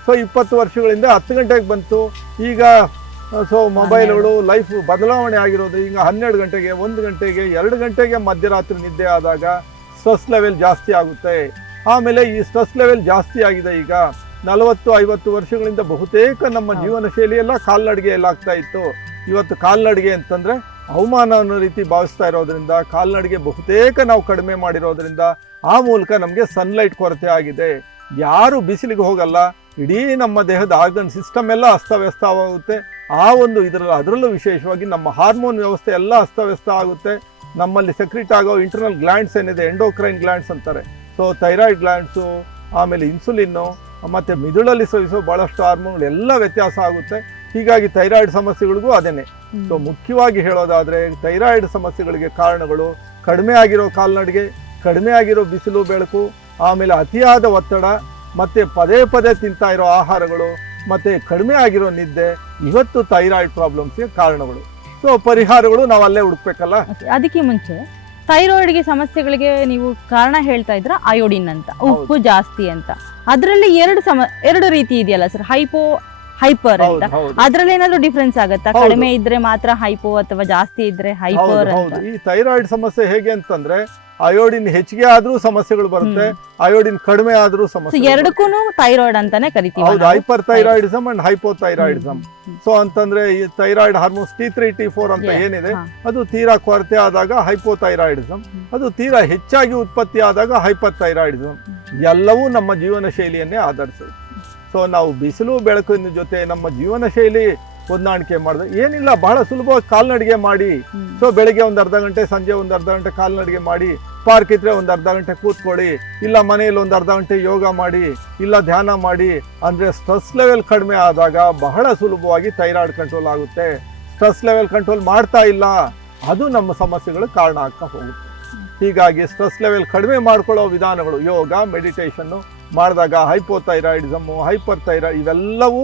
[SPEAKER 1] ಸೊ ಇಪ್ಪತ್ತು ವರ್ಷಗಳಿಂದ ಹತ್ತು ಗಂಟೆಗೆ ಬಂತು. ಈಗ ಸೊ ಮೊಬೈಲ್ಗಳು ಲೈಫ್ ಬದಲಾವಣೆ ಆಗಿರೋದು ಈಗ ಹನ್ನೆರಡು ಗಂಟೆಗೆ ಒಂದು ಗಂಟೆಗೆ ಎರಡು ಗಂಟೆಗೆ ಮಧ್ಯರಾತ್ರಿ ನಿದ್ದೆ ಆದಾಗ ಸ್ಟ್ರೆಸ್ ಲೆವೆಲ್ ಜಾಸ್ತಿ ಆಗುತ್ತೆ. ಆಮೇಲೆ ಈ ಸ್ಟ್ರೆಸ್ ಲೆವೆಲ್ ಜಾಸ್ತಿ ಆಗಿದೆ ಈಗ. ನಲವತ್ತು ಐವತ್ತು ವರ್ಷಗಳಿಂದ ಬಹುತೇಕ ನಮ್ಮ. ಜೀವನ ಶೈಲಿಯೆಲ್ಲ ಕಾಲ್ನಡಿಗೆ ಎಲ್ಲ ಆಗ್ತಾ ಇತ್ತು. ಇವತ್ತು ಕಾಲ್ನಡಿಗೆ ಅಂತಂದ್ರೆ ಅವಮಾನ ಅನ್ನೋ ರೀತಿ ಭಾವಿಸ್ತಾ ಇರೋದ್ರಿಂದ ಕಾಲ್ನಡಿಗೆ ಬಹುತೇಕ ನಾವು ಕಡಿಮೆ ಮಾಡಿರೋದ್ರಿಂದ ಆ ಮೂಲಕ ನಮಗೆ ಸನ್ಲೈಟ್ ಕೊರತೆ ಆಗಿದೆ. ಯಾರು ಬಿಸಿಲಿಗೆ ಹೋಗಲ್ಲ. ಇಡೀ ನಮ್ಮ ದೇಹದ ಆರ್ಗನ್ ಸಿಸ್ಟಮ್ ಎಲ್ಲ ಅಸ್ತವ್ಯಸ್ತವಾಗುತ್ತೆ. ಆ ಒಂದು ಇದರಲ್ಲಿ ಅದರಲ್ಲೂ ವಿಶೇಷವಾಗಿ ನಮ್ಮ ಹಾರ್ಮೋನ್ ವ್ಯವಸ್ಥೆ ಎಲ್ಲ ಅಸ್ತವ್ಯಸ್ತ ಆಗುತ್ತೆ. ನಮ್ಮಲ್ಲಿ ಸೆಕ್ರಿಟ್ ಆಗೋ ಇಂಟರ್ನಲ್ ಗ್ಲ್ಯಾಂಡ್ಸ್ ಏನಿದೆ ಎಂಡೋಕ್ರೈನ್ ಗ್ಲ್ಯಾಂಡ್ಸ್ ಅಂತಾರೆ. ಸೊ ಥೈರಾಯ್ಡ್ ಗ್ಲ್ಯಾಂಡ್ಸು ಆಮೇಲೆ ಇನ್ಸುಲಿನ್ನು ಮತ್ತು ಮಿದುಳಲ್ಲಿ ಸ್ರವಿಸೋ ಭಾಳಷ್ಟು ಹಾರ್ಮೋನ್ಗಳು ಎಲ್ಲ ವ್ಯತ್ಯಾಸ ಆಗುತ್ತೆ. ಹೀಗಾಗಿ ಥೈರಾಯ್ಡ್ ಸಮಸ್ಯೆಗಳಿಗೂ ಅದೇನೆ. ಸೊ ಮುಖ್ಯವಾಗಿ ಹೇಳೋದಾದರೆ ಥೈರಾಯ್ಡ್ ಸಮಸ್ಯೆಗಳಿಗೆ ಕಾರಣಗಳು ಕಡಿಮೆ ಆಗಿರೋ ಕಾಲ್ನಡಿಗೆ ಕಡಿಮೆ ಆಗಿರೋ ಬಿಸಿಲು ಬೆಳಕು ಆಮೇಲೆ ಅತಿಯಾದ ಒತ್ತಡ ಮತ್ತು ಪದೇ ಪದೇ ತಿಂತಾ ಇರೋ ಆಹಾರಗಳು ಮತ್ತು ಕಡಿಮೆ ಆಗಿರೋ ನಿದ್ದೆ ಇವತ್ತು ಥೈರಾಯ್ಡ್ ಪ್ರಾಬ್ಲಮ್ಸ್ಗೆ ಕಾರಣಗಳು. ಸೊ ಪರಿಹಾರಗಳು ನಾವು ಅಲ್ಲೇ ಹುಡುಕ್ಬೇಕಲ್ಲ
[SPEAKER 3] ಅದಕ್ಕೆ ಮುಂಚೆ ಥೈರಾಯ್ಡ್ಗೆ ಸಮಸ್ಯೆಗಳಿಗೆ ನೀವು ಕಾರಣ ಹೇಳ್ತಾ ಇದ್ರ ಅಯೋಡಿನ್ ಅಂತ ಉಪ್ಪು ಜಾಸ್ತಿ ಅಂತ. ಅದರಲ್ಲಿ ಎರಡು ಸಮ ಎರಡು ರೀತಿ ಇದೆಯಲ್ಲ ಸರ್ ಹೈಪೋ ಹೈಪರ್ ಅಂತ. ಅದ್ರಲ್ಲಿ ಏನಾದ್ರು ಡಿಫ್ರೆನ್ಸ್ ಆಗುತ್ತಾ? ಕಡಿಮೆ ಇದ್ರೆ ಮಾತ್ರ ಹೈಪೋ ಅಥವಾ ಜಾಸ್ತಿ ಇದ್ರೆ ಹೈಪರ್
[SPEAKER 1] ಈ ಥೈರಾಯ್ಡ್ ಸಮಸ್ಯೆ ಹೇಗೆ ಅಂತಂದ್ರೆ ಅಯೋಡಿನ್ ಹೆಚ್ಚಿಗೆ ಆದ್ರೂ ಸಮಸ್ಯೆಗಳು ಬರುತ್ತೆ ಅಯೋಡಿನ್ ಕಡಿಮೆ ಆದ್ರೂ ಸಮಸ್ಯೆ
[SPEAKER 3] ಎರಡಕ್ಕೂ ಥೈರಾಯ್ಡ್ ಅಂತಾನೆ ಕರಿತೀವಿ
[SPEAKER 1] ಹೌದು hyper thyroidism and hypo
[SPEAKER 3] thyroidism
[SPEAKER 1] so ಅಂತಂದ್ರೆ ಈ thyroid hormones T three T four ಅಂತ ಏನಿದೆ ಅದು ತೀರಾ ಕೊರತೆ ಆದಾಗ ಹೈಪೋಥೈರಾಯ್ಡಿಸಮ್. ಅದು ತೀರಾ ಹೆಚ್ಚಾಗಿ ಉತ್ಪತ್ತಿ ಆದಾಗ ಹೈಪರ್ ಥೈರಾಯ್ಡಿಸಮ್ ಎಲ್ಲವೂ ನಮ್ಮ ಜೀವನ ಶೈಲಿಯನ್ನೇ ಆಧರಿಸಿದೆ ಸೊ ನಾವು ಬಿಸಿಲು ಬೆಳಕಿನ ಜೊತೆ ನಮ್ಮ ಜೀವನ ಶೈಲಿ ಹೊಂದಾಣಿಕೆ ಮಾಡಿದ್ರೆ ಏನಿಲ್ಲ ಬಹಳ ಸುಲಭವಾಗಿ ಕಾಲ್ನಡಿಗೆ ಮಾಡಿ. ಸೊ ಬೆಳಿಗ್ಗೆ ಒಂದು ಅರ್ಧ ಗಂಟೆ ಸಂಜೆ ಒಂದು ಅರ್ಧ ಗಂಟೆ ಕಾಲ್ನಡಿಗೆ ಮಾಡಿ. ಪಾರ್ಕ್ ಇದ್ರೆ ಒಂದು ಅರ್ಧ ಗಂಟೆ ಕೂತ್ಕೊಳ್ಳಿ. ಇಲ್ಲ ಮನೆಯಲ್ಲಿ ಒಂದು ಅರ್ಧ ಗಂಟೆ ಯೋಗ ಮಾಡಿ. ಇಲ್ಲ ಧ್ಯಾನ ಮಾಡಿ. ಅಂದ್ರೆ ಸ್ಟ್ರೆಸ್ ಲೆವೆಲ್ ಕಡಿಮೆ ಆದಾಗ ಬಹಳ ಸುಲಭವಾಗಿ ಥೈರಾಯ್ಡ್ ಕಂಟ್ರೋಲ್ ಆಗುತ್ತೆ. ಸ್ಟ್ರೆಸ್ ಲೆವೆಲ್ ಕಂಟ್ರೋಲ್ ಮಾಡ್ತಾ ಇಲ್ಲ ಅದು ನಮ್ಮ ಸಮಸ್ಯೆಗಳು ಕಾರಣ ಆಗ್ತಾ ಹೋಗುತ್ತೆ. ಹೀಗಾಗಿ ಸ್ಟ್ರೆಸ್ ಲೆವೆಲ್ ಕಡಿಮೆ ಮಾಡ್ಕೊಳ್ಳೋ ವಿಧಾನಗಳು ಯೋಗ ಮೆಡಿಟೇಷನ್ನು ಮಾಡಿದಾಗ ಹೈಪೋಥೈರಾಯ್ಡಿಸಮು ಹೈಪರ್ ಥೈರಾಯ್ಡ್ ಇವೆಲ್ಲವೂ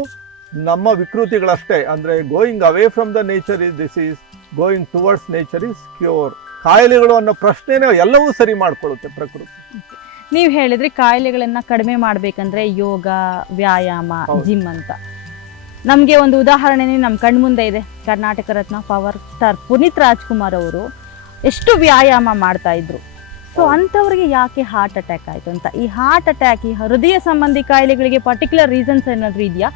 [SPEAKER 1] ನಮ್ಮ ವಿಕೃತಿಗಳಷ್ಟೇ. ಅಂದರೆ going away from the nature is disease going towards nature is cure ಕಾಯಿಲೆಗಳು ಅನ್ನೋ ಪ್ರಶ್ನೆನೇ ಎಲ್ಲವೂ ಸರಿ ಮಾಡ್ಕೊಳ್ಳುತ್ತೆ ಪ್ರಕೃತಿ.
[SPEAKER 3] ನೀವು ಹೇಳಿದ್ರೆ ಕಾಯಿಲೆಗಳನ್ನ ಕಡಿಮೆ ಮಾಡ್ಬೇಕಂದ್ರೆ ಯೋಗ ವ್ಯಾಯಾಮ. ಜಿಮ್ ಅಂತ. ನಮಗೆ ಒಂದು ಉದಾಹರಣೆ ನಮ್ಮ ಕಣ್ಮುಂದೆ ಇದೆ. ಕರ್ನಾಟಕ ರತ್ನ ಪವರ್ ಸ್ಟಾರ್ ಪುನೀತ್ ರಾಜ್ಕುಮಾರ್ ಅವರು ಎಷ್ಟು ವ್ಯಾಯಾಮ ಮಾಡ್ತಾ ಇದ್ರು. ಸೊ. ಅಂಥವ್ರಿಗೆ ಯಾಕೆ ಹಾರ್ಟ್ ಅಟ್ಯಾಕ್ ಆಯ್ತು ಅಂತ? ಈ ಹಾರ್ಟ್ ಅಟ್ಯಾಕ್ ಈ ಹೃದಯ ಸಂಬಂಧಿ ಕಾಯಿಲೆಗಳಿಗೆ ಪರ್ಟಿಕ್ಯುಲರ್ ರೀಸನ್ಸ್ ಏನಾದರೂ ಇದೆಯಾ?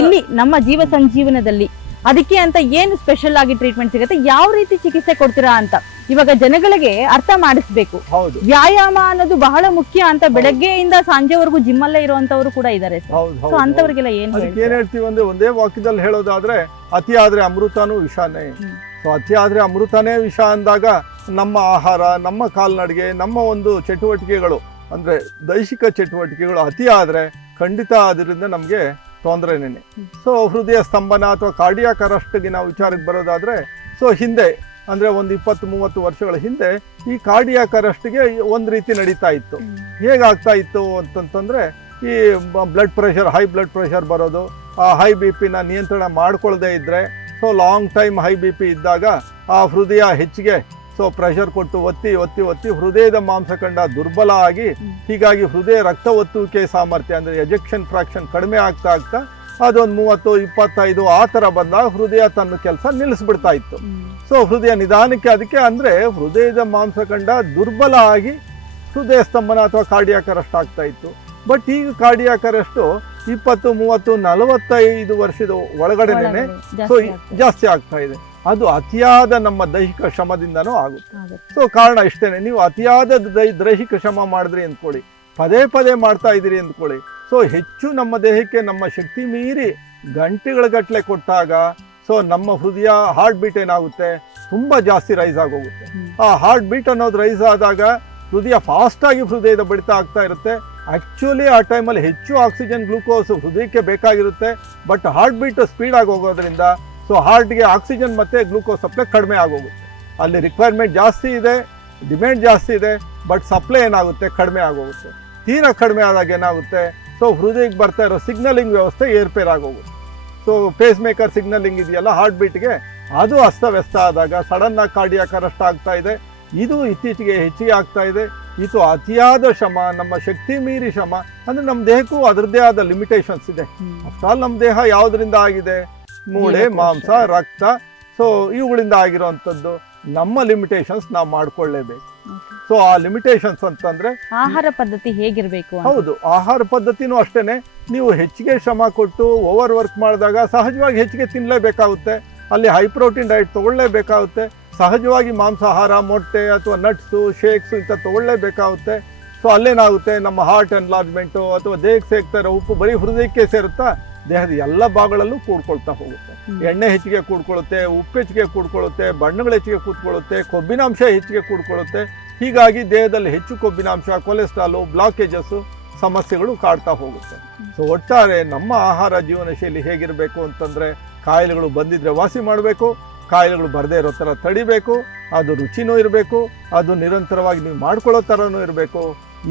[SPEAKER 3] ಇಲ್ಲಿ ನಮ್ಮ ಜೀವ ಸಂಜೀವನದಲ್ಲಿ ಅದಕ್ಕೆ ಅಂತ ಏನು ಸ್ಪೆಷಲ್ ಆಗಿ ಟ್ರೀಟ್ಮೆಂಟ್ ಸಿಗುತ್ತೆ? ಯಾವ ರೀತಿ ಚಿಕಿತ್ಸೆ ಕೊಡ್ತೀರಾ ಅಂತ ಇವಾಗ ಜನಗಳಿಗೆ ಅರ್ಥ ಮಾಡಿಸ್ಬೇಕು.
[SPEAKER 1] ಹೌದು.
[SPEAKER 3] ವ್ಯಾಯಾಮ ಅನ್ನೋದು ಬಹಳ ಮುಖ್ಯ ಅಂತ ಬೆಳಗ್ಗೆಯಿಂದ ಸಂಜೆವರೆಗೂ ಜಿಮ್ ಅಲ್ಲೇ ಇರುವಂತವ್ರು ಕೂಡ
[SPEAKER 1] ಹೌದು
[SPEAKER 3] ಸೊ ಅಂತವರಿಗೆಲ್ಲ ಏನ್
[SPEAKER 1] ಹೇಳ್ತೀವಿ ಅಂದ್ರೆ ಒಂದೇ ವಾಕ್ಯದಲ್ಲಿ ಹೇಳೋದಾದ್ರೆ ಅತಿ ಆದ್ರೆ ಅಮೃತನೂ ವಿಷಾನೇ. ಸೊ ಅತಿ ಆದ್ರೆ ಅಮೃತನೇ ವಿಷ ಅಂದಾಗ ನಮ್ಮ ಆಹಾರ, ನಮ್ಮ ಕಾಲ್ನಡಿಗೆ, ನಮ್ಮ ಒಂದು ಚಟುವಟಿಕೆಗಳು, ಅಂದರೆ ದೈಹಿಕ ಚಟುವಟಿಕೆಗಳು ಅತಿ ಆದರೆ ಖಂಡಿತ ಅದರಿಂದ ನಮಗೆ ತೊಂದರೆನೇ. ಸೊ ಹೃದಯ ಸ್ತಂಭನ ಅಥವಾ ಕಾರ್ಡಿಯಾಕ್ ರಷ್ಟಿಗೆ ನಾವು ವಿಚಾರಕ್ಕೆ ಬರೋದಾದರೆ ಸೊ ಹಿಂದೆ, ಅಂದರೆ ಒಂದು ಇಪ್ಪತ್ತು, ಮೂವತ್ತು ವರ್ಷಗಳ ಹಿಂದೆ ಈ ಕಾರ್ಡಿಯಾಕ್ ರಷ್ಟಿಗೆ ಒಂದು ರೀತಿ ನಡೀತಾ ಇತ್ತು ಹೇಗಾಗ್ತಾ ಇತ್ತು ಅಂತಂತಂದರೆ, ಈ blood pressure high blood pressure ಬರೋದು, ಆ ಹೈ ಬಿ ಪಿನ ನಿಯಂತ್ರಣ ಮಾಡ್ಕೊಳ್ಳದೆ ಇದ್ದರೆ so long time high B P ಇದ್ದಾಗ ಆ ಹೃದಯ ಹೆಚ್ಚಿಗೆ ಸೊ ಪ್ರೆಷರ್ ಕೊಟ್ಟು ಒತ್ತಿ ಒತ್ತಿ ಒತ್ತಿ ಹೃದಯದ ಮಾಂಸಖಂಡ ದುರ್ಬಲ ಆಗಿ ಹೀಗಾಗಿ ಹೃದಯ ರಕ್ತ ಒತ್ತುವಿಕೆ ಸಾಮರ್ಥ್ಯ ಅಂದರೆ ಎಜೆಕ್ಷನ್ ಫ್ರಾಕ್ಷನ್ ಕಡಿಮೆ ಆಗ್ತಾ ಆಗ್ತಾ ಅದೊಂದು ಮೂವತ್ತು ಇಪ್ಪತ್ತೈದು ಆ ಥರ ಬಂದಾಗ ಹೃದಯ ತನ್ನ ಕೆಲಸ ನಿಲ್ಲಿಸ್ಬಿಡ್ತಾ ಇತ್ತು. ಸೊ ಹೃದಯ ನಿಧಾನಕ್ಕೆ ಅದಕ್ಕೆ ಅಂದರೆ ಹೃದಯದ ಮಾಂಸಖಂಡ ದುರ್ಬಲ ಆಗಿ ಹೃದಯ ಸ್ತಂಭನ ಅಥವಾ ಕಾರ್ಡಿಯಾಕ್ ಅರೆಸ್ಟ್ ಆಗ್ತಾ ಇತ್ತು. ಬಟ್ ಈಗ ಕಾರ್ಡಿಯಾಕ್ ಅರೆಸ್ಟು ಇಪ್ಪತ್ತು ಮೂವತ್ತು ನಲವತ್ತೈದು ವರ್ಷದ ಒಳಗಡೆನೆ ಸೊ ಜಾಸ್ತಿ ಆಗ್ತಾ ಇದೆ. ಅದು ಅತಿಯಾದ ನಮ್ಮ ದೈಹಿಕ ಶ್ರಮದಿಂದನೂ ಆಗುತ್ತೆ. ಸೊ ಕಾರಣ ಇಷ್ಟೇನೆ. ನೀವು ಅತಿಯಾದ ದೈ- ದೈಹಿಕ ಶ್ರಮ ಮಾಡಿದ್ರಿ ಅಂದ್ಕೊಳ್ಳಿ. ಪದೇ ಪದೇ ಮಾಡ್ತಾ ಇದ್ದೀರಿ ಅಂದ್ಕೊಳ್ಳಿ. ಸೊ ಹೆಚ್ಚು ನಮ್ಮ ದೇಹಕ್ಕೆ ನಮ್ಮ ಶಕ್ತಿ ಮೀರಿ ಗಂಟೆಗಳ ಗಟ್ಟಲೆ ಕೊಟ್ಟಾಗ ಸೊ ನಮ್ಮ ಹೃದಯ ಹಾರ್ಟ್ ಬೀಟ್ ಏನಾಗುತ್ತೆ? ತುಂಬ ಜಾಸ್ತಿ ರೈಸ್ ಆಗೋಗುತ್ತೆ. ಆ ಹಾರ್ಟ್ ಬೀಟ್ ಅನ್ನೋದು ರೈಸ್ ಆದಾಗ ಹೃದಯ ಫಾಸ್ಟ್ ಆಗಿ ಹೃದಯದ ಬಡಿತ ಆಗ್ತಾ ಇರುತ್ತೆ. ಆಕ್ಚುಲಿ ಆ ಟೈಮಲ್ಲಿ ಹೆಚ್ಚು ಆಕ್ಸಿಜನ್ ಗ್ಲೂಕೋಸ್ ಹೃದಯಕ್ಕೆ ಬೇಕಾಗಿರುತ್ತೆ. ಬಟ್ ಹಾರ್ಟ್ ಬೀಟ್ ಸ್ಪೀಡಾಗಿ ಹೋಗೋದ್ರಿಂದ ಸೊ ಹಾರ್ಟ್ಗೆ ಆಕ್ಸಿಜನ್ ಮತ್ತು ಗ್ಲೂಕೋಸ್ ಸಪ್ಲೈ ಕಡಿಮೆ ಆಗೋಗುತ್ತೆ. ಅಲ್ಲಿ ರಿಕ್ವೈರ್ಮೆಂಟ್ ಜಾಸ್ತಿ ಇದೆ ಡಿಮ್ಯಾಂಡ್ ಜಾಸ್ತಿ ಇದೆ ಬಟ್ ಸಪ್ಲೈ ಏನಾಗುತ್ತೆ? ಕಡಿಮೆ ಆಗೋಗುತ್ತೆ. ತೀರಾ ಕಡಿಮೆ ಆದಾಗ ಏನಾಗುತ್ತೆ? ಸೊ ಹೃದಯಕ್ಕೆ ಬರ್ತಾ ಇರೋ ಸಿಗ್ನಲಿಂಗ್ ವ್ಯವಸ್ಥೆ ಏರ್ಪೇರ್ ಆಗೋಗುತ್ತೆ. ಸೊ ಪೇಸ್ ಮೇಕರ್ ಸಿಗ್ನಲಿಂಗ್ ಇದೆಯಲ್ಲ ಹಾರ್ಟ್ ಬೀಟ್ಗೆ ಅದು ಅಸ್ತವ್ಯಸ್ತ ಆದಾಗ ಸಡನ್ನಾಗಿ ಕಾರ್ಡಿಯಾಕ ಅರೆಸ್ಟ್ ಆಗ್ತಾ ಇದೆ. ಇದು ಇತ್ತೀಚೆಗೆ ಹೆಚ್ಚಿಗೆ ಆಗ್ತಾ ಇದೆ. ಇದು ಅತಿಯಾದ ಶ್ರಮ ನಮ್ಮ ಶಕ್ತಿ ಮೀರಿ ಶ್ರಮ. ಅಂದರೆ ನಮ್ಮ ದೇಹಕ್ಕೂ ಅದರದ್ದೇ ಆದ ಲಿಮಿಟೇಷನ್ಸ್ ಇದೆ. ಅಷ್ಟಾಲ್ ನಮ್ಮ ದೇಹ ಯಾವುದರಿಂದ ಆಗಿದೆ? ಮೂಳೆ. ಮಾಂಸ ರಕ್ತ ಸೊ ಇವುಗಳಿಂದ ಆಗಿರುವಂಥದ್ದು ನಮ್ಮ ಲಿಮಿಟೇಷನ್ಸ್ ನಾವು ಮಾಡ್ಕೊಳ್ಳೇಬೇಕು. ಸೊ ಆ ಲಿಮಿಟೇಷನ್ಸ್ ಅಂತಂದ್ರೆ
[SPEAKER 3] ಆಹಾರ ಪದ್ಧತಿ ಹೇಗಿರಬೇಕು?
[SPEAKER 1] ಹೌದು ಆಹಾರ ಪದ್ಧತಿನೂ ಅಷ್ಟೇನೆ. ನೀವು ಹೆಚ್ಚಿಗೆ ಶ್ರಮ ಕೊಟ್ಟು ಓವರ್ ವರ್ಕ್ ಮಾಡಿದಾಗ ಸಹಜವಾಗಿ ಹೆಚ್ಚಿಗೆ ತಿನ್ನಲೇಬೇಕಾಗುತ್ತೆ ಅಲ್ಲಿ ಹೈ ಪ್ರೋಟೀನ್ ಡಯಟ್ ತಗೊಳ್ಳೇಬೇಕಾಗುತ್ತೆ. ಸಹಜವಾಗಿ ಮಾಂಸಾಹಾರ ಮೊಟ್ಟೆ ಅಥವಾ ನಟ್ಸು ಶೇಕ್ಸು ಇಂಥ ತಗೊಳ್ಳೇಬೇಕಾಗುತ್ತೆ. ಸೊ ಅಲ್ಲೇನಾಗುತ್ತೆ? ನಮ್ಮ ಹಾರ್ಟ್ ಎನ್ಲಾರ್ಜ್ಮೆಂಟು ಅಥವಾ ದೇಹಕ್ಕೆ ಸೇರ್ತಾ ಇರೋ ಉಪ್ಪು ಬರೀ ಹೃದಯಕ್ಕೆ ಸೇರುತ್ತಾ ದೇಹದ ಎಲ್ಲ ಭಾಗಗಳಲ್ಲೂ ಕೂಡ್ಕೊಳ್ತಾ ಹೋಗುತ್ತೆ. ಎಣ್ಣೆ ಹೆಚ್ಚಿಗೆ ಕೂಡ್ಕೊಳ್ಳುತ್ತೆ ಉಪ್ಪು ಹೆಚ್ಚಿಗೆ ಕೂಡ್ಕೊಳ್ಳುತ್ತೆ ಬಣ್ಣಗಳು ಹೆಚ್ಚಿಗೆ ಕೂತ್ಕೊಳ್ಳುತ್ತೆ ಕೊಬ್ಬಿನಾಂಶ ಹೆಚ್ಚಿಗೆ ಕೂಡ್ಕೊಳ್ಳುತ್ತೆ ಹೀಗಾಗಿ ದೇಹದಲ್ಲಿ ಹೆಚ್ಚು ಕೊಬ್ಬಿನಾಂಶ ಕೊಲೆಸ್ಟ್ರಾಲು ಬ್ಲಾಕೇಜಸ್ಸು ಸಮಸ್ಯೆಗಳು ಕಾಡ್ತಾ ಹೋಗುತ್ತೆ. ಸೊ ಒಟ್ಟಾರೆ ನಮ್ಮ ಆಹಾರ ಜೀವನ ಶೈಲಿ ಹೇಗಿರಬೇಕು ಅಂತಂದರೆ ಕಾಯಿಲೆಗಳು ಬಂದಿದ್ರೆ ವಾಸಿ ಮಾಡಬೇಕು ಕಾಯಿಲೆಗಳು ಬರದೇ ಇರೋ ಥರ ತಡಿಬೇಕು ಅದು ರುಚಿನೂ ಇರಬೇಕು ಅದು ನಿರಂತರವಾಗಿ ನೀವು ಮಾಡ್ಕೊಳ್ಳೋ ಥರನೂ ಇರಬೇಕು.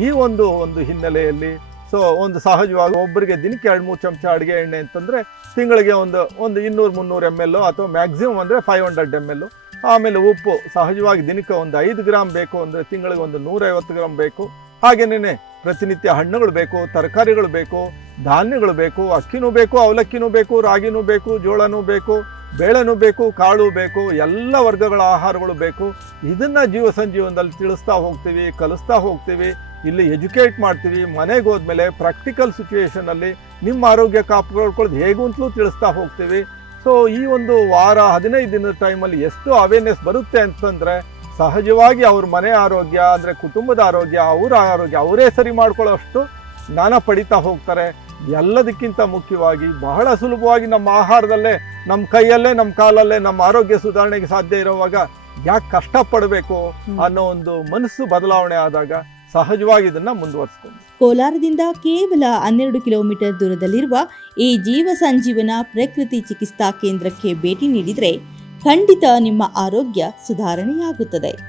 [SPEAKER 1] ಈ ಒಂದು ಒಂದು ಹಿನ್ನೆಲೆಯಲ್ಲಿ ಸೊ ಒಂದು ಸಹಜವಾಗಿ ಒಬ್ಬರಿಗೆ ದಿನಕ್ಕೆ ಎರಡು ಮೂರು ಚಮಚ ಅಡುಗೆ ಎಣ್ಣೆ ಅಂತಂದರೆ ತಿಂಗಳಿಗೆ ಒಂದು ಒಂದು ಇನ್ನೂರು ಮುನ್ನೂರು ಎಂ ಎಲ್ ಅಥವಾ ಮ್ಯಾಕ್ಸಿಮಮ್ ಅಂದರೆ ಫೈವ್ ಹಂಡ್ರೆಡ್ ಎಂ ಎಲ್ ಆಮೇಲೆ ಉಪ್ಪು, ಸಹಜವಾಗಿ ದಿನಕ್ಕೆ ಒಂದು ಐದು ಗ್ರಾಮ್ ಬೇಕು ಅಂದರೆ ತಿಂಗಳಿಗೆ ಒಂದು ನೂರೈವತ್ತು ಗ್ರಾಮ್ ಬೇಕು. ಹಾಗೇನೇ ಪ್ರತಿನಿತ್ಯ ಹಣ್ಣುಗಳು ಬೇಕು, ತರಕಾರಿಗಳು ಬೇಕು, ಧಾನ್ಯಗಳು ಬೇಕು, ಅಕ್ಕಿನೂ ಬೇಕು, ಅವಲಕ್ಕಿನೂ ಬೇಕು, ರಾಗಿನೂ ಬೇಕು, ಜೋಳನೂ ಬೇಕು, ಬೇಳೆನೂ ಬೇಕು, ಕಾಳು ಬೇಕು, ಎಲ್ಲ ವರ್ಗಗಳ ಆಹಾರಗಳು ಬೇಕು. ಇದನ್ನು ಜೀವ ಸಂಜೀವನದಲ್ಲಿ ತಿಳಿಸ್ತಾ ಹೋಗ್ತೀವಿ, ಕಲಿಸ್ತಾ ಹೋಗ್ತೀವಿ. ಇಲ್ಲಿ ಎಜುಕೇಟ್ ಮಾಡ್ತೀವಿ, ಮನೆಗೆ ಹೋದ್ಮೇಲೆ ಪ್ರಾಕ್ಟಿಕಲ್ ಸಿಚುವೇಷನಲ್ಲಿ ನಿಮ್ಮ ಆರೋಗ್ಯ ಕಾಪಾಡ್ಕೊಳ್ಳೋದು ಹೇಗೂ ಅಂತಲೂ ತಿಳಿಸ್ತಾ ಹೋಗ್ತೀವಿ. ಸೊ ಈ ಒಂದು ವಾರ, ಹದಿನೈದು ದಿನದ ಟೈಮಲ್ಲಿ ಎಷ್ಟು ಅವೇರ್ನೆಸ್ ಬರುತ್ತೆ ಅಂತಂದ್ರೆ, ಸಹಜವಾಗಿ ಅವ್ರ ಮನೆ ಆರೋಗ್ಯ, ಅಂದರೆ ಕುಟುಂಬದ ಆರೋಗ್ಯ, ಅವರ ಆರೋಗ್ಯ, ಅವರೇ ಸರಿ ಮಾಡ್ಕೊಳ್ಳೋ ಅಷ್ಟು ಜ್ಞಾನ ಪಡಿತಾ ಹೋಗ್ತಾರೆ. ಎಲ್ಲದಕ್ಕಿಂತ ಮುಖ್ಯವಾಗಿ ಬಹಳ ಸುಲಭವಾಗಿ ನಮ್ಮ ಆಹಾರದಲ್ಲೇ, ನಮ್ಮ ಕೈಯಲ್ಲೇ, ನಮ್ಮ ಕಾಲಲ್ಲೇ, ನಮ್ಮ ಆರೋಗ್ಯ ಸುಧಾರಣೆಗೆ ಸಾಧ್ಯ ಇರುವಾಗ ಯಾಕೆ ಕಷ್ಟಪಡಬೇಕು ಅನ್ನೋ ಒಂದು ಮನಸ್ಸು ಬದಲಾವಣೆ ಆದಾಗ ಸಹಜವಾಗಿ ಇದನ್ನ ಮುಂದುವರಿಸ್ಕೊಂಡು.
[SPEAKER 2] ಕೋಲಾರದಿಂದ ಕೇವಲ ಹನ್ನೆರಡು ಕಿಲೋಮೀಟರ್ ದೂರದಲ್ಲಿರುವ ಈ ಜೀವ ಸಂಜೀವನ ಪ್ರಕೃತಿ ಚಿಕಿತ್ಸಾ ಕೇಂದ್ರಕ್ಕೆ ಭೇಟಿ ನೀಡಿದರೆ ಖಂಡಿತ ನಿಮ್ಮ ಆರೋಗ್ಯ ಸುಧಾರಣೆಯಾಗುತ್ತದೆ.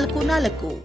[SPEAKER 2] ನಾಲ್ಕು ನಾಲ್ಕು.